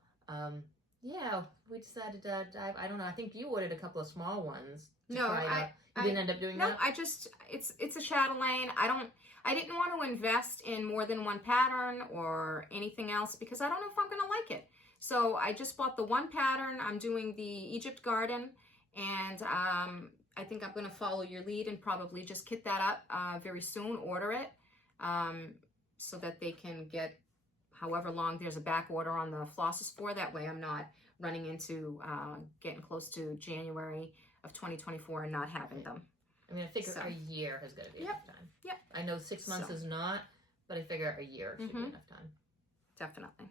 yeah, we decided to dive. I don't know. I think you ordered a couple of small ones. No, I didn't end up doing no, that. I just it's a chatelaine. I didn't want to invest in more than one pattern or anything else because I don't know if I'm gonna like it. So I just bought the one pattern. I'm doing the Egypt Garden, And I think I'm going to follow your lead and probably just kit that up very soon, order it, so that they can get however long there's a back order on the flosses for. That way I'm not running into getting close to January of 2024 and not having them. I mean, I figure a year has got to be enough time. Yep. I know 6 months is not, but I figure a year should be enough time. Definitely.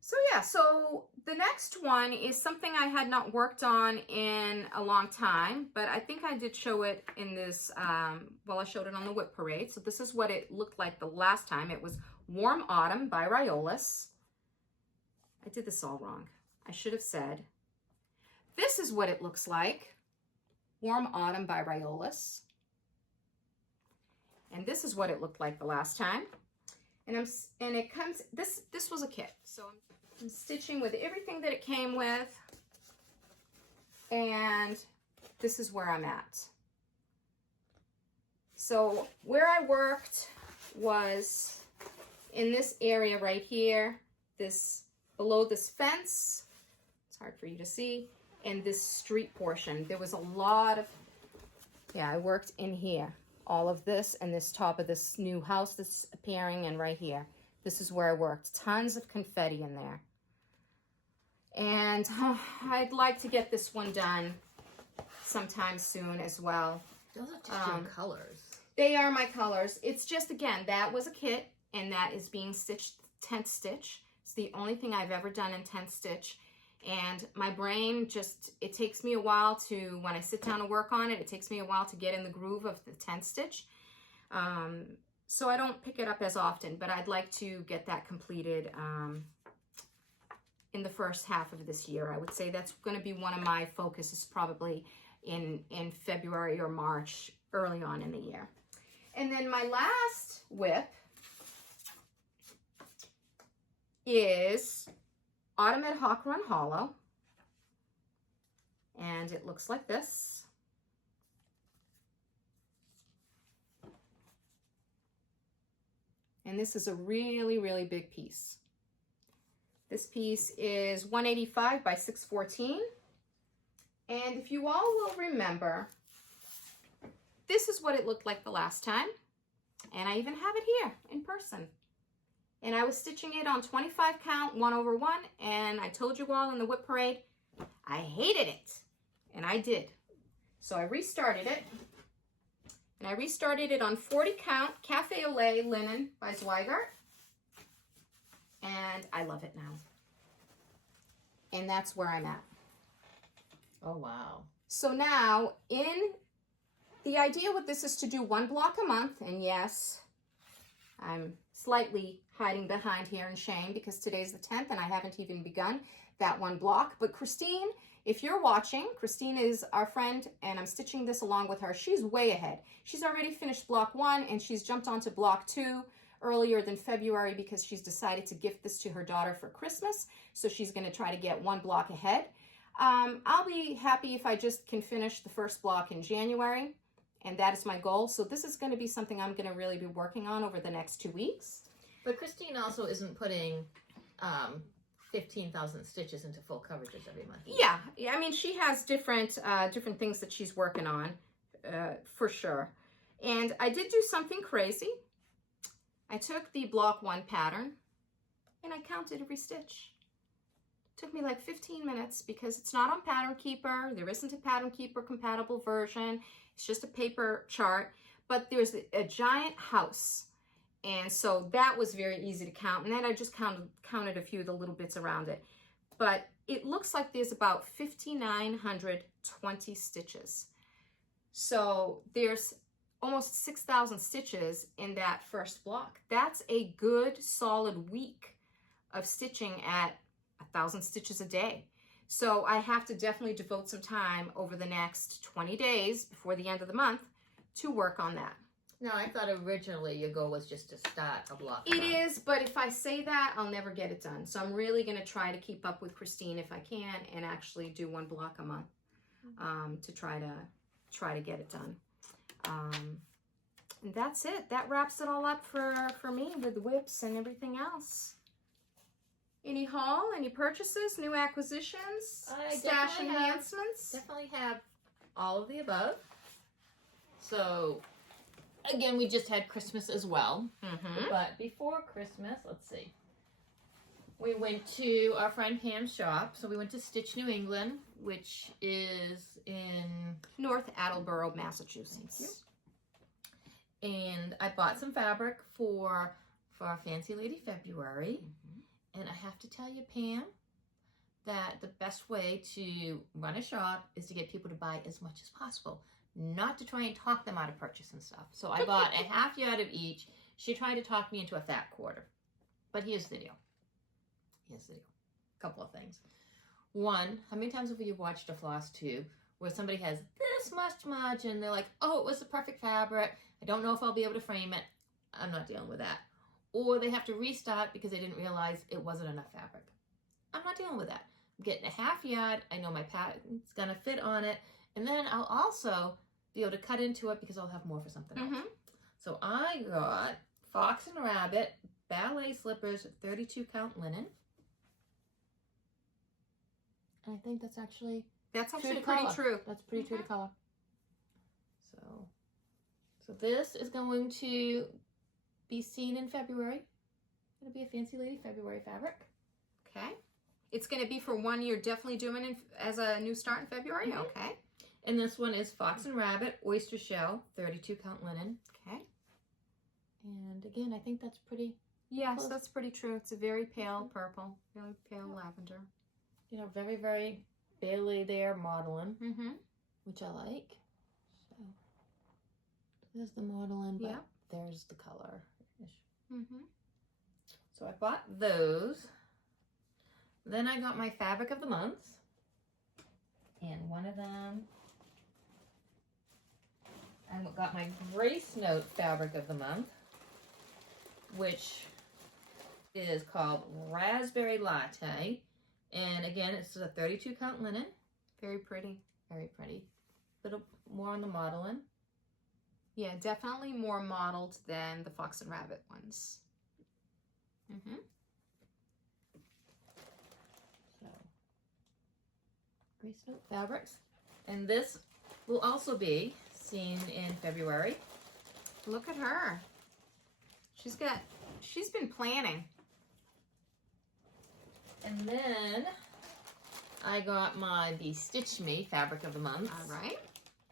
So yeah, so the next one is something I had not worked on in a long time, but I think I did show it in this, well, I showed it on the Whip Parade. So this is what it looked like the last time. It was Warm Autumn by Riolis. I did this all wrong. I should have said, this is what it looks like. Warm Autumn by Riolis. And this is what it looked like the last time. And it comes, this was a kit. So I'm stitching with everything that it came with. And this is where I'm at. So where I worked was in this area right here, this below this fence. It's hard for you to see. And this street portion. There was a lot of, yeah, I worked in here. All of this and this top of this new house that's appearing, and right here. This is where I worked. Tons of confetti in there. And I'd like to get this one done sometime soon as well. Those are just your colors. They are my colors. It's just, again, that was a kit, and that is being stitched 10th stitch. It's the only thing I've ever done in 10th stitch. And my brain just, it takes me a while to, when I sit down to work on it, it takes me a while to get in the groove of the 10th stitch. So I don't pick it up as often, but I'd like to get that completed in the first half of this year. I would say that's going to be one of my focuses probably in February or March, early on in the year. And then my last whip is Autumn at Hawk Run Hollow, and it looks like this. And this is a really, really big piece. This piece is 185 by 614. And if you all will remember, this is what it looked like the last time. And I even have it here in person. And I was stitching it on 25 count, 1/1, and I told you all in the Whip Parade, I hated it, and I did. So I restarted it, and I restarted it on 40 count, Cafe au Lait linen by Zweigart, and I love it now. And that's where I'm at. Oh, wow. So now, the idea with this is to do 1 block a month, and yes, I'm slightly hiding behind here in shame because today's the 10th and I haven't even begun that 1 block. But Christine, if you're watching, Christine is our friend and I'm stitching this along with her. She's way ahead. She's already finished block 1 and she's jumped onto block 2 earlier than February because she's decided to gift this to her daughter for Christmas. So she's going to try to get 1 block ahead. I'll be happy if I just can finish the first block in January. And that is my goal. So this is going to be something I'm going to really be working on over the next 2 weeks. But Christine also isn't putting 15,000 stitches into full coverages every month. Yeah, I mean, she has different things that she's working on, for sure. And I did do something crazy. I took the block 1 pattern and I counted every stitch. It took me like 15 minutes because it's not on Pattern Keeper. There isn't a Pattern Keeper compatible version. It's just a paper chart, but there's a giant house. And so that was very easy to count. And then I just counted a few of the little bits around it. But it looks like there's about 5,920 stitches. So there's almost 6,000 stitches in that first block. That's a good solid week of stitching at 1,000 stitches a day. So I have to definitely devote some time over the next 20 days before the end of the month to work on that. No, I thought originally your goal was just to start a block. It is, but if I say that, I'll never get it done. So I'm really going to try to keep up with Christine if I can and actually do 1 block a month to try to get it done. And that's it. That wraps it all up for me with the whips and everything else. Any haul, any purchases, new acquisitions, I stash definitely have- enhancements? Definitely have all of the above. So, again, we just had Christmas as well. Mm-hmm. But before Christmas, let's see. We went to our friend Pam's shop. So we went to Stitch, New England, which is in North Attleboro, Massachusetts. and I bought some fabric for our Fancy Lady February. Mm-hmm. And I have to tell you, Pam, that the best way to run a shop is to get people to buy as much as possible, not to try and talk them out of purchasing stuff. So I bought a half yard of each. She tried to talk me into a fat quarter. But here's the deal. A couple of things. One, how many times have you watched a Flosstube where somebody has this much margin, they're like, oh, it was the perfect fabric. I don't know if I'll be able to frame it. I'm not dealing with that. Or they have to restart because they didn't realize it wasn't enough fabric. I'm not dealing with that. I'm getting a half yard. I know my pattern's gonna fit on it. And then I'll also be able to cut into it because I'll have more for something else. Mm-hmm. So I got Fox and Rabbit ballet slippers, 32 count linen. And I think that's actually Pretty color. true. That's pretty true to color. So this is going to be seen in February. It'll be a Fancy Lady February fabric. Okay. It's going to be for 1 year, definitely doing it as a new start in February. Mhm. Okay. And this one is Fox and Rabbit oyster shell, 32 count linen. Okay. And again, I think that's pretty, Yes, close. that's pretty true. It's a very pale purple, very pale lavender. very, very Bailey there modeling, Mm-hmm. which I like. So there's the modeling, but Yeah. there's the color. Mm-hmm. So I bought those. Then I got my fabric of the month. And one of them, I got my Grace Note fabric of the month, which is called Raspberry Latte. And again, it's a 32 count linen. Very pretty. Very pretty. A little more on the modeling. Yeah, definitely more modeled than the Fox and Rabbit ones. Mm-hmm. So, Grace Note fabrics. And this will also be seen in February. Look at her. She's been planning. And then I got the Stitch Me fabric of the month. All right.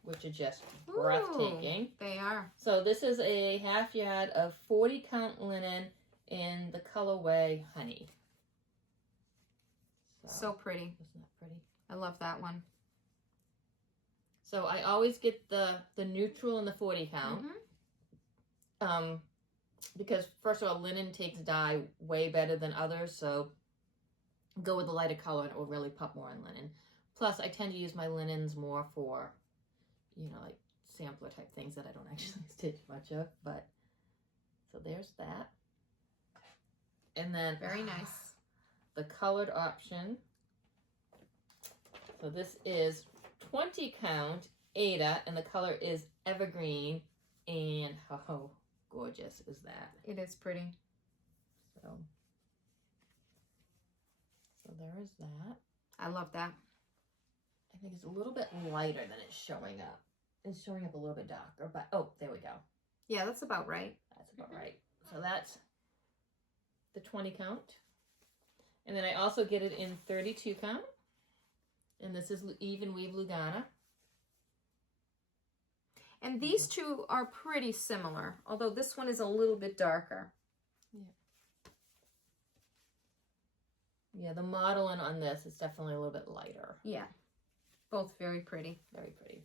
Which are just Ooh, breathtaking. They are. So this is a half yard of 40 count linen in the colorway Honey. So pretty. Isn't that pretty? I love that one. So I always get the neutral and the 40 count. Mm-hmm. Because first of all, linen takes dye way better than others, so go with the lighter color and it will really pop more in linen. Plus, I tend to use my linens more for, like sampler type things that I don't actually stitch much of, but so there's that. And then Very nice. the colored option. So this is 20 count Ada, and the color is Evergreen, and how gorgeous is that? It is pretty. So there is that. I love that. I think it's a little bit lighter than it's showing up. It's showing up a little bit darker, but oh, there we go. Yeah, that's about right. That's about right. So that's the 20 count. And then I also get it in 32 count. And this is Even Weave Lugana. And these two are pretty similar, although this one is a little bit darker. Yeah, the modeling on this is definitely a little bit lighter. Yeah, both very pretty. Very pretty.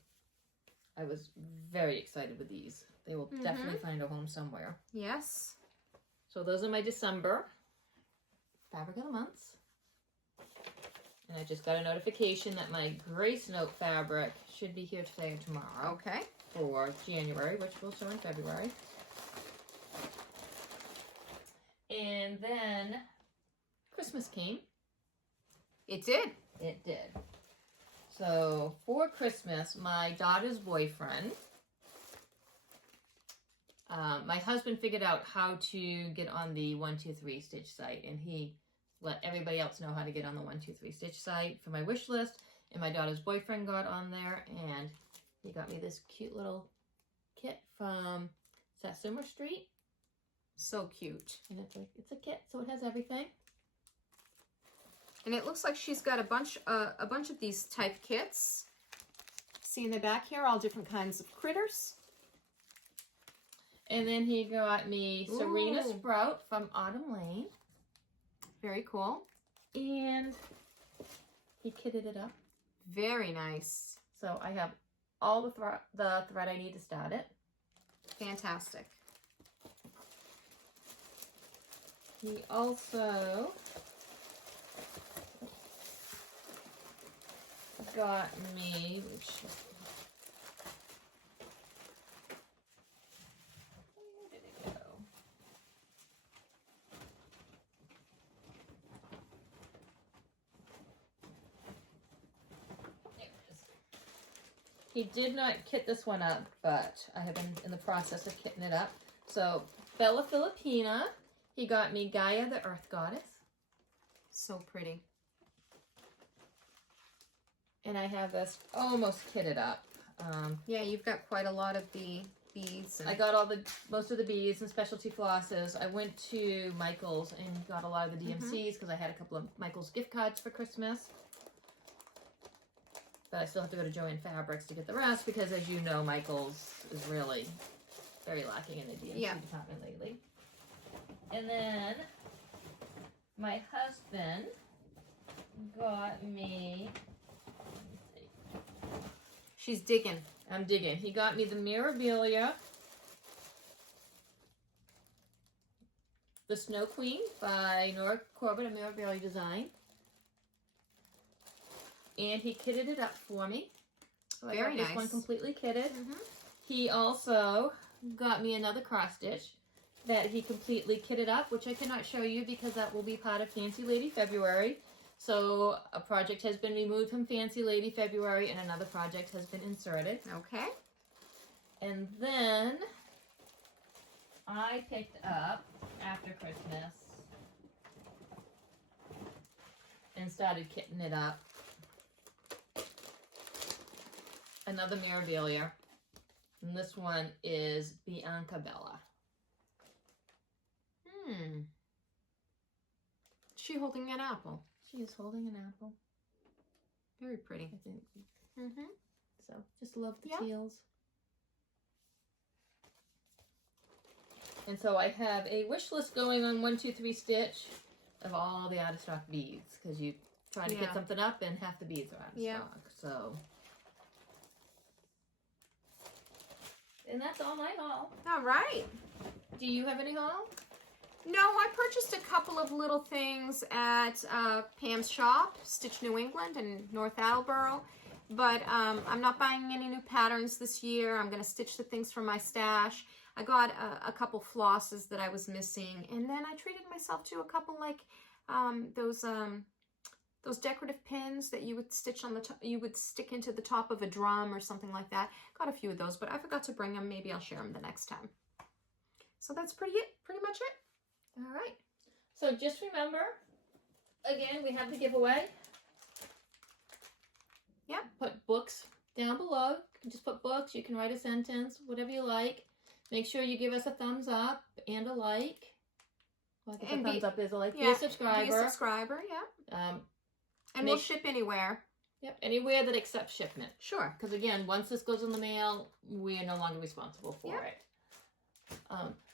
I was very excited with these. They will definitely find a home somewhere. Yes. So those are my December fabric of the months. And I just got a notification that my Grace Note fabric should be here today or tomorrow. Okay. For January, which will show in February. And then Christmas came. It did. It did. So for Christmas, my daughter's boyfriend, my husband figured out how to get on the 123 Stitch site, and he let everybody else know how to get on the 123 Stitch site for my wish list. And my daughter's boyfriend got on there, and he got me this cute little kit from Satsuma Street. So cute. And it's a kit, so it has everything. And it looks like she's got a bunch of these type kits. See in the back here, all different kinds of critters. And then he got me Serena Ooh. Sprout from Autumn Lane. Very cool. And he kitted it up. Very nice. So I have all the thread I need to start it. Fantastic. He also got me, where did it go? There it is. He did not kit this one up, but I have been in the process of kitting it up. So Bella Filipina, he got me Gaia the Earth Goddess. So pretty. And I have this almost kitted up. Yeah, you've got quite a lot of the beads. And I got most of the beads and specialty flosses. I went to Michael's and got a lot of the DMCs because I had a couple of Michael's gift cards for Christmas. But I still have to go to Joann Fabrics to get the rest because, as you know, Michael's is really very lacking in the DMC department lately. And then my husband got me... she's digging. I'm digging. He got me the Mirabilia, the Snow Queen by Nora Corbett, a Mirabilia design. And he kitted it up for me. So I got this one completely kitted. He also got me another cross stitch that he completely kitted up, which I cannot show you because that will be part of Fancy Lady February. So a project has been removed from Fancy Lady February and another project has been inserted. Okay. And then I picked up, after Christmas, and started kitting it up, another Mirabilia. And this one is Bianca Bella. She holding an apple. She is holding an apple. Very pretty. I think. So, just love the teals. And so I have a wish list going on 123 Stitch of all the out of stock beads because you try to get something up and half the beads are out of stock. So, and that's all my haul. All right. Do you have any haul? No, I purchased a couple of little things at Pam's shop, Stitch New England in North Attleboro. But I'm not buying any new patterns this year. I'm going to stitch the things from my stash. I got a couple flosses that I was missing. And then I treated myself to a couple like those decorative pins that you would stitch on the top, you would stick into the top of a drum or something like that. Got a few of those, but I forgot to bring them. Maybe I'll share them the next time. So that's pretty much it. All right. So just remember, again, we have the giveaway. Yep. Put books down below. You can just put books. You can write a sentence, whatever you like. Make sure you give us a thumbs up and a like. Well, I guess a thumbs up is a like. Be a subscriber. Be a subscriber, yeah. And we'll ship anywhere. Yep, anywhere that accepts shipment. Sure. Because again, once this goes in the mail, we are no longer responsible for it.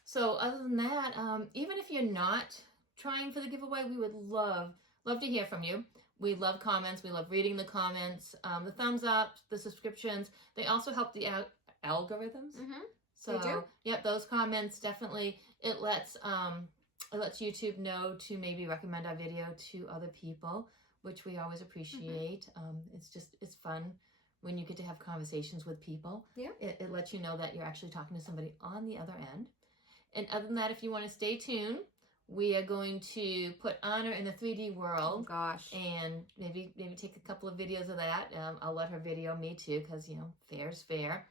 So other than that, even if you're not trying for the giveaway, we would love to hear from you. We love comments. We love reading the comments. The thumbs up, the subscriptions. They also help the algorithms. So they do. Yep, those comments definitely, it lets YouTube know to maybe recommend our video to other people, which we always appreciate. It's fun when you get to have conversations with people. Yeah. It lets you know that you're actually talking to somebody on the other end. And other than that, if you want to stay tuned, we are going to put Honor in the 3D world. Oh, gosh. And maybe take a couple of videos of that. I'll let her video me too, because, fair's fair.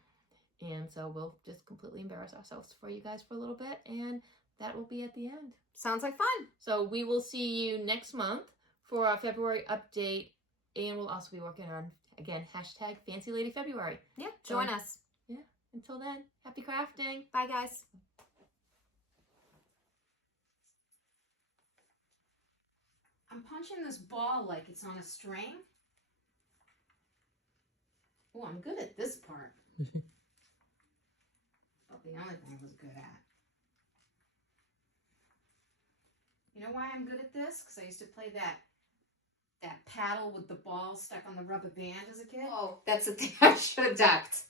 And so we'll just completely embarrass ourselves for you guys for a little bit. And that will be at the end. Sounds like fun. So we will see you next month for our February update. And we'll also be working on, again, hashtag Fancy Lady February. Yeah, join us. Yeah. Until then, happy crafting. Bye, guys. I'm punching this ball like it's on a string. Oh, I'm good at this part. But the only thing I was good at. You know why I'm good at this? Because I used to play that paddle with the ball stuck on the rubber band as a kid. Oh, that's a thing I should have ducked.